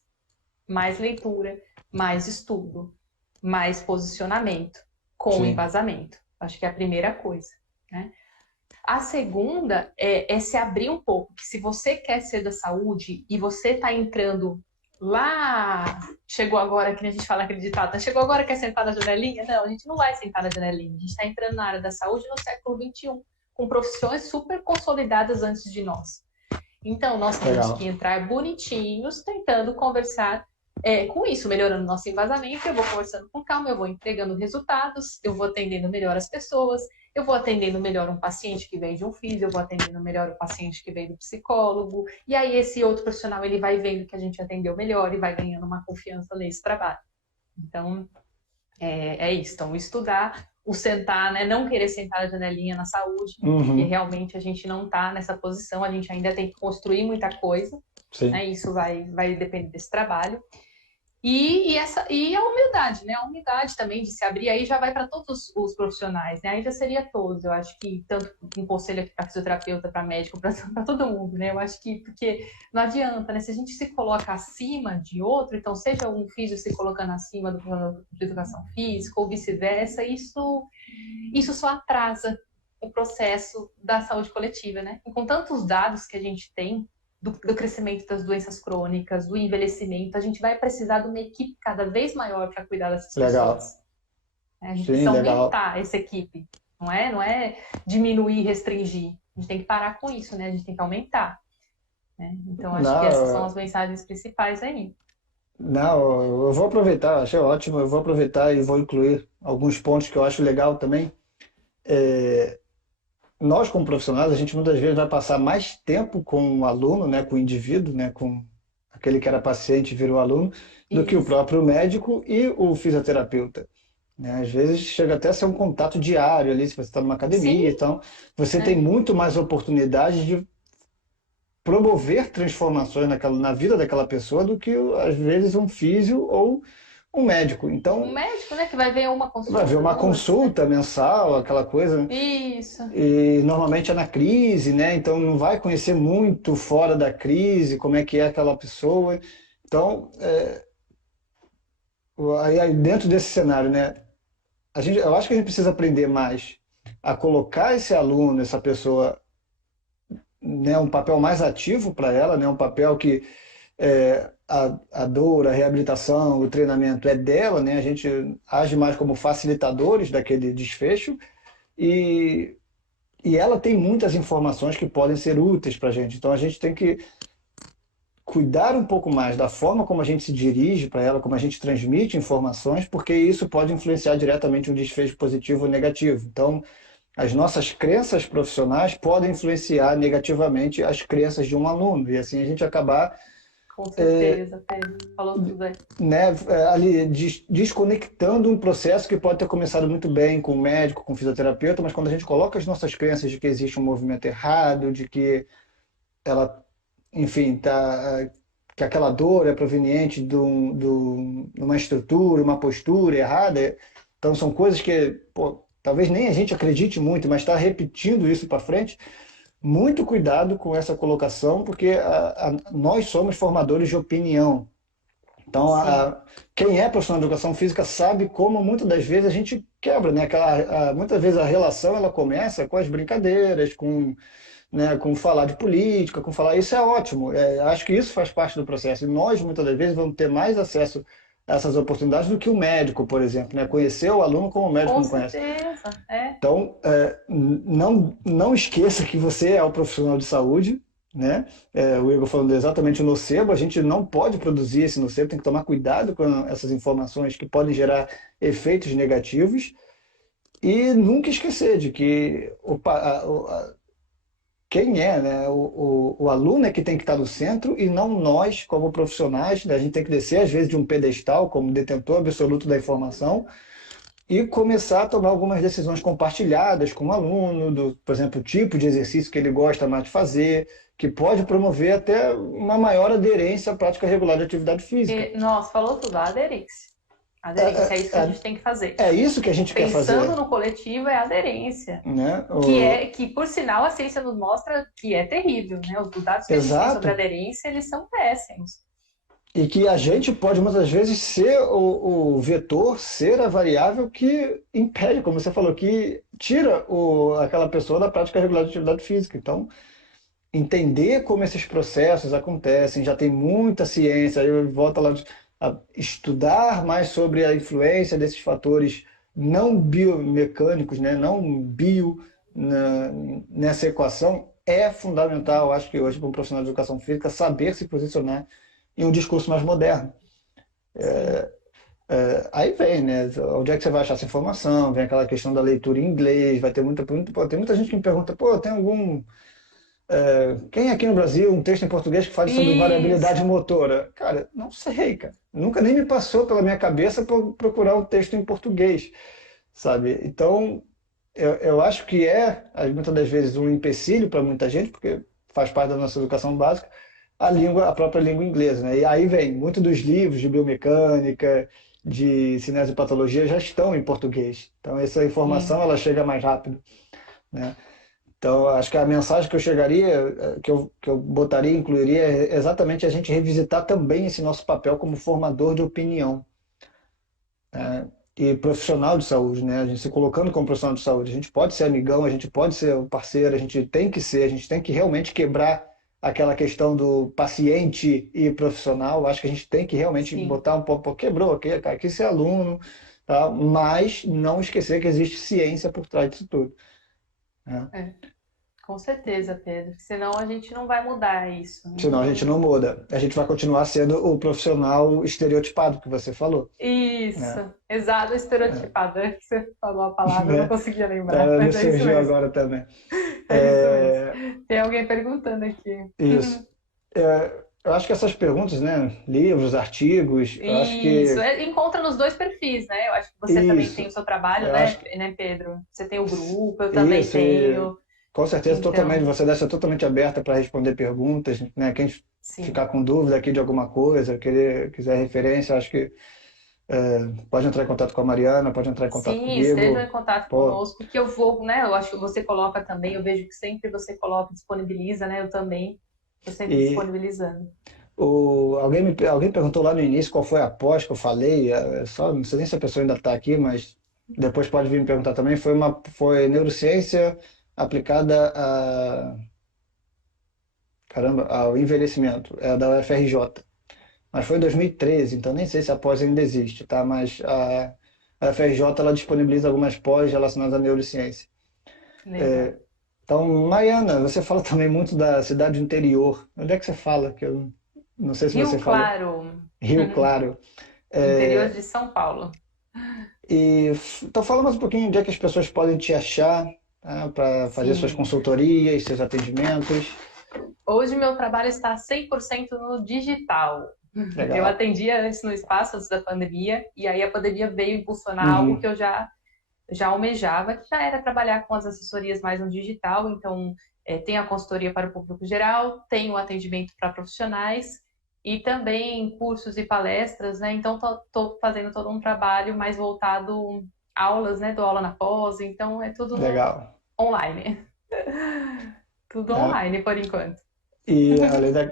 mais leitura, mais estudo, mais posicionamento, com sim, embasamento. Acho que é a primeira coisa, né? A segunda é se abrir um pouco, que se você quer ser da saúde e você está entrando lá, chegou agora, que a gente fala acreditado, né? Chegou agora, quer sentar na janelinha? Não, a gente não vai sentar na janelinha, a gente está entrando na área da saúde no século XXI, com profissões super consolidadas antes de nós. Então, nós temos que legal, entrar bonitinhos, tentando conversar com isso, melhorando nosso embasamento. Eu vou conversando com calma, eu vou entregando resultados, eu vou atendendo melhor as pessoas, eu vou atendendo melhor um paciente que veio de um físio, eu vou atendendo melhor o paciente que veio do psicólogo, e aí esse outro profissional ele vai vendo que a gente atendeu melhor e vai ganhando uma confiança nesse trabalho. Então, é isso. Então, estudar, o sentar, né? Não querer sentar na janelinha na saúde, porque uhum, realmente a gente não está nessa posição, a gente ainda tem que construir muita coisa, sim, né? Isso vai depender desse trabalho. E a humildade, né? A humildade também de se abrir, aí já vai para todos os profissionais, né? Aí já seria todos. Eu acho que tanto um conselho aqui para fisioterapeuta, para médico, para todo mundo, né? Eu acho que, porque não adianta, né? Se a gente se coloca acima de outro, então seja um físio se colocando acima do plano de educação física ou vice-versa, isso só atrasa o processo da saúde coletiva, né? E com tantos dados que a gente tem do crescimento das doenças crônicas, do envelhecimento, a gente vai precisar de uma equipe cada vez maior para cuidar dessas pessoas. legal, A gente sim, precisa legal. aumentar essa equipe, não é diminuir, restringir. A gente tem que parar com isso, né? A gente tem que aumentar. Né? Então, acho que essas são Não, as mensagens principais aí. não, eu vou aproveitar, achei ótimo, eu vou aproveitar e vou incluir alguns pontos que eu acho legal também. É, nós, como profissionais, a gente muitas vezes vai passar mais tempo com o aluno, né, com o indivíduo, né, com aquele que era paciente e virou aluno, do que o Isso. próprio médico e o fisioterapeuta. Né? Às vezes chega até a ser um contato diário ali, se você está numa academia, Sim, então você tem né? muito mais oportunidade de promover transformações na vida daquela pessoa do que, às vezes, um físio ou um médico. Um Então, médico, né, que vai ver uma vai haver consulta, uma duas, né? consulta mensal, aquela coisa, Isso. e normalmente é na crise, né? Então não vai conhecer muito fora da crise, como é que é aquela pessoa. Então, aí dentro desse cenário, né? Eu acho que a gente precisa aprender mais a colocar esse aluno, essa pessoa, né, um papel mais ativo para ela, né, um papel que a dor, a reabilitação, o treinamento é dela, né, a gente age mais como facilitadores daquele desfecho e, e ela tem muitas informações que podem ser úteis para a gente. Então a gente tem que cuidar um pouco mais da forma como a gente se dirige para ela, como a gente transmite informações, porque isso pode influenciar diretamente um desfecho positivo ou negativo. Então, as nossas crenças profissionais podem influenciar negativamente as crenças de um aluno, e assim a gente acabar, Com certeza, Pedro. Falou tudo aí. né, ali desconectando um processo que pode ter começado muito bem com o médico, com o fisioterapeuta, mas quando a gente coloca as nossas crenças de que existe um movimento errado, de que ela, enfim, que aquela dor é proveniente de uma estrutura, uma postura errada. Então, são coisas que, pô, talvez nem a gente acredite muito, mas está repetindo isso para frente. Muito cuidado com essa colocação, porque nós somos formadores de opinião. Então, Sim. quem é profissional de educação física sabe como muitas das vezes a gente quebra, né? Muitas vezes a relação ela começa com as brincadeiras, com, né, com falar de política, com falar. Isso é ótimo. Acho que isso faz parte do processo. E nós, muitas das vezes, vamos ter mais acesso a essas oportunidades do que o médico, por exemplo, né? Conhecer o aluno como o médico Com não conhece. certeza. É. Então, não esqueça que você é o profissional de saúde, né? O Igor falando exatamente o nocebo, a gente não pode produzir esse nocebo, tem que tomar cuidado com essas informações que podem gerar efeitos negativos e nunca esquecer de que quem é, né? O aluno é que tem que estar no centro e não nós, como profissionais, né? A gente tem que descer, às vezes, de um pedestal como detentor absoluto da informação e começar a tomar algumas decisões compartilhadas com o aluno, por exemplo, o tipo de exercício que ele gosta mais de fazer, que pode promover até uma maior aderência à prática regular de atividade física. Nossa, falou tudo, a aderência. Aderência, é isso que a gente tem que fazer. É isso que a gente quer fazer. Pensando no coletivo é aderência. Né? Que, por sinal, a ciência nos mostra que é terrível, né? Os dados que a gente tem sobre aderência, eles são péssimos. E que a gente pode, muitas vezes, ser o vetor, ser a variável que impede, como você falou, que tira aquela pessoa da prática regular de atividade física. Então, entender como esses processos acontecem, já tem muita ciência, aí volta lá a estudar mais sobre a influência desses fatores não biomecânicos, né, não bio nessa equação, é fundamental, acho que hoje, para um profissional de educação física, saber se posicionar em um discurso mais moderno. Aí vem, né? Onde é que você vai achar essa informação? Vem aquela questão da leitura em inglês, vai ter tem muita gente que me pergunta, pô, tem algum... quem aqui no Brasil, um texto em português que fale sobre variabilidade motora? Cara, não sei, cara. Nunca nem me passou pela minha cabeça procurar um texto em português, sabe? Então, eu acho que muitas das vezes, um empecilho para muita gente, porque faz parte da nossa educação básica, a própria língua inglesa, né? E aí vem, muitos dos livros de biomecânica, de cinesiopatologia já estão em português. Então, essa informação, ela chega mais rápido, né? Então, acho que a mensagem que eu chegaria, que eu botaria, incluiria, é exatamente a gente revisitar também esse nosso papel como formador de opinião, né? E profissional de saúde, né? A gente se colocando como profissional de saúde. A gente pode ser amigão, a gente pode ser um parceiro, a gente tem que ser, a gente tem que realmente quebrar aquela questão do paciente e profissional. Acho que a gente tem que realmente botar um pouco, quebrou aqui, cara, aqui ser aluno, tá? Mas não esquecer que existe ciência por trás disso tudo. Com certeza, Pedro. Senão a gente não vai mudar isso. Né? Senão a gente não muda. A gente vai continuar sendo o profissional estereotipado que você falou. Isso, exato, estereotipado. Que você falou a palavra, eu não conseguia lembrar. Me surgiu agora também. É isso mesmo. Tem alguém perguntando aqui. Isso. Eu acho que essas perguntas, né? Livros, artigos, eu acho que... Isso, encontra nos dois perfis, né? Eu acho que você também tem o seu trabalho, né, Pedro? Você tem o grupo, eu também tenho. Com certeza, totalmente. Você deve ser totalmente aberta para responder perguntas, né? Quem ficar com dúvida aqui de alguma coisa, quiser referência, acho que Pode entrar em contato com a Mariana, pode entrar em contato Sim, estejam em comigo. contato Pô, conosco, que eu vou, né? Eu acho que você coloca também, eu vejo que sempre você coloca, disponibiliza, né? Eu também estou sempre e disponibilizando. alguém perguntou lá no início qual foi a pós que eu falei. Só, não sei nem se a pessoa ainda está aqui, mas depois pode vir me perguntar também. Foi neurociência aplicada caramba, ao envelhecimento, da UFRJ. Mas foi em 2013, então nem sei se a pós ainda existe, tá? Mas a UFRJ ela disponibiliza algumas pós relacionadas à neurociência. Legal. Então, Mariana, você fala também muito da cidade do interior. Onde é que você fala? Que eu não sei se Rio você falou. Claro, Rio Claro. interior É, de São Paulo. então fala mais um pouquinho onde é que as pessoas podem te achar, tá? Para fazer suas Sim. consultorias, seus atendimentos. Hoje meu trabalho está 100% no digital. Eu Legal. atendia antes no espaço, antes da pandemia, e aí a pandemia veio impulsionar algo que Uhum. eu já almejava, que já era trabalhar com as assessorias mais no digital. Então, tem a consultoria para o público geral, tem o atendimento para profissionais e também cursos e palestras, né? Então, tô fazendo todo um trabalho mais voltado a aulas, né? Dou aula na pós, então é tudo Legal. online. Tudo É, online por enquanto. e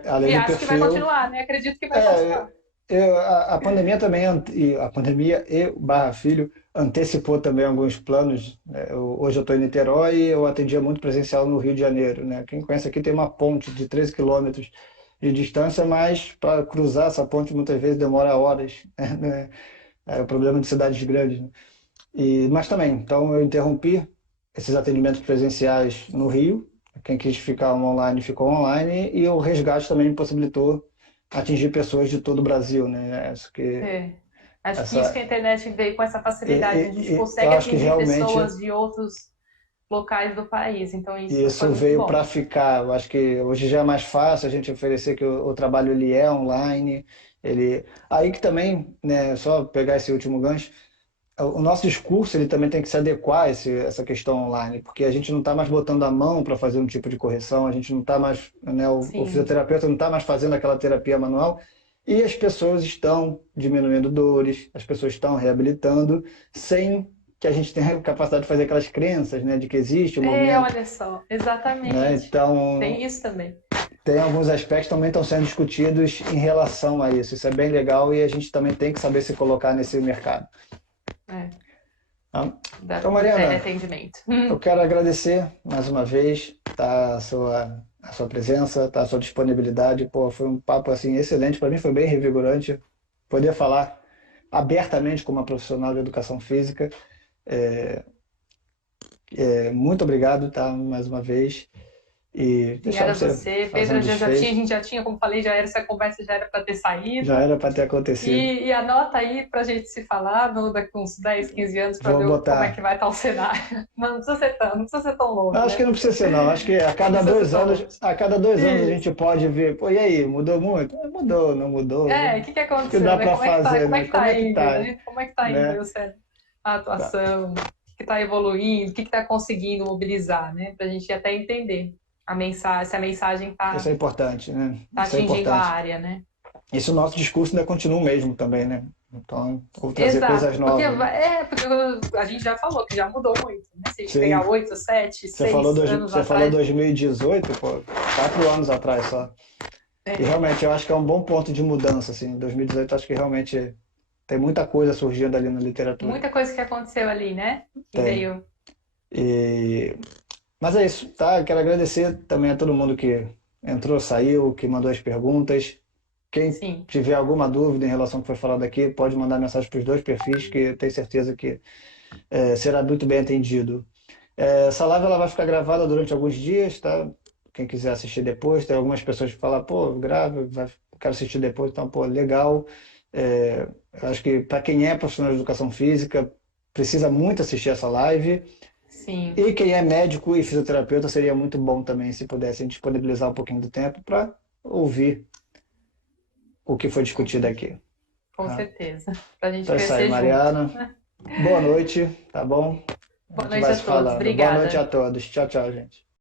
além E do acho que vai perfil, continuar, né? Acredito que vai é, continuar. a pandemia também, a pandemia e o Barra Filho antecipou também alguns planos, né? Hoje eu estou em Niterói e eu atendia muito presencial no Rio de Janeiro, né? Quem conhece aqui tem uma ponte de 13 quilômetros de distância, mas para cruzar essa ponte muitas vezes demora horas, né? É o problema de cidades grandes, né? Mas também, então eu interrompi esses atendimentos presenciais no Rio. Quem quis ficar online ficou online e o resgate também me possibilitou atingir pessoas de todo o Brasil, né? É. Acho que isso que Essa, a internet veio com essa facilidade. A gente eu consegue acho que atingir realmente pessoas de outros locais do país. Então, isso foi isso muito veio para bom. ficar. Eu acho que hoje já é mais fácil a gente oferecer que o trabalho ele é online. Aí que também, né? Só pegar esse último gancho. O nosso discurso ele também tem que se adequar a essa questão online, porque a gente não está mais botando a mão para fazer um tipo de correção, a gente não está mais, né, o Sim. fisioterapeuta não está mais fazendo aquela terapia manual, e as pessoas estão diminuindo dores, as pessoas estão reabilitando, sem que a gente tenha a capacidade de fazer aquelas crenças, né, de que existe um É, momento, olha só, né? exatamente. Então, Tem isso também. tem alguns aspectos que também estão sendo discutidos em relação a isso. Isso é bem legal e a gente também tem que saber se colocar nesse mercado. É, Tá? Então, do Mariana, teleatendimento. eu quero agradecer mais uma vez, tá, a sua presença, tá, a sua disponibilidade. Pô, foi um papo assim excelente. Para mim foi bem revigorante poder falar abertamente com uma profissional de educação física. É, muito obrigado, tá, mais uma vez. E deixar Obrigada a você você, fazer Pedro. um A desfecho. gente já tinha, como falei, já era essa conversa, já era para ter Já saído. era para ter acontecido. E anota aí para a gente se falar daqui uns 10, 15 anos para Vou ver como é que botar. vai estar o cenário. Mas não precisa ser tão longe, Acho que né? não precisa ser, não. Acho que a Não cada precisa ser dois tão anos, longe. a cada 2 anos a Isso. gente pode ver. Pô, e aí, mudou muito? Mudou, não mudou? O que O que aconteceu, dá né? para fazer, Como é né? que Como tá é que indo, tá, né? Como é que tá indo aí né? a Tá. atuação? O que está evoluindo? O que está conseguindo mobilizar, né? Para a gente até entender a mensagem, se a mensagem Isso está é importante, né? Isso é atingindo a importante. área, né? Isso o nosso discurso ainda continua o mesmo também, né? Então, vou trazer coisas Exato, novas, né? porque a gente já falou que já mudou muito, né? Se a gente Sim. pegar 8, 7, Você falou, 6 anos você falou atrás, 2018, pô, 4 anos atrás só. E é, realmente eu acho que é um bom ponto de mudança, assim. 2018 acho que realmente tem muita coisa surgindo ali na literatura. muita coisa que aconteceu ali, né? Que Tem. veio. E Mas é isso, tá? Eu quero agradecer também a todo mundo que entrou, saiu, que mandou as perguntas. Quem Sim, tiver alguma dúvida em relação ao que foi falado aqui, pode mandar mensagem para os dois perfis, que eu tenho certeza que será muito bem atendido. Essa live ela vai ficar gravada durante alguns dias, tá? Quem quiser assistir depois, tem algumas pessoas que falam, pô, grava, quero assistir depois, então, pô, legal. Eu acho que para quem é profissional de educação física, precisa muito assistir essa live. sim, E quem é médico e fisioterapeuta seria muito bom também se pudessem disponibilizar um pouquinho do tempo para ouvir o que foi com, discutido aqui. com Tá? certeza. Para a gente Então é isso aí, crescer junto. Mariana. Boa noite, tá bom? A Boa gente noite vai a se todos. falando. Boa noite a Obrigada. todos. Tchau, tchau, gente.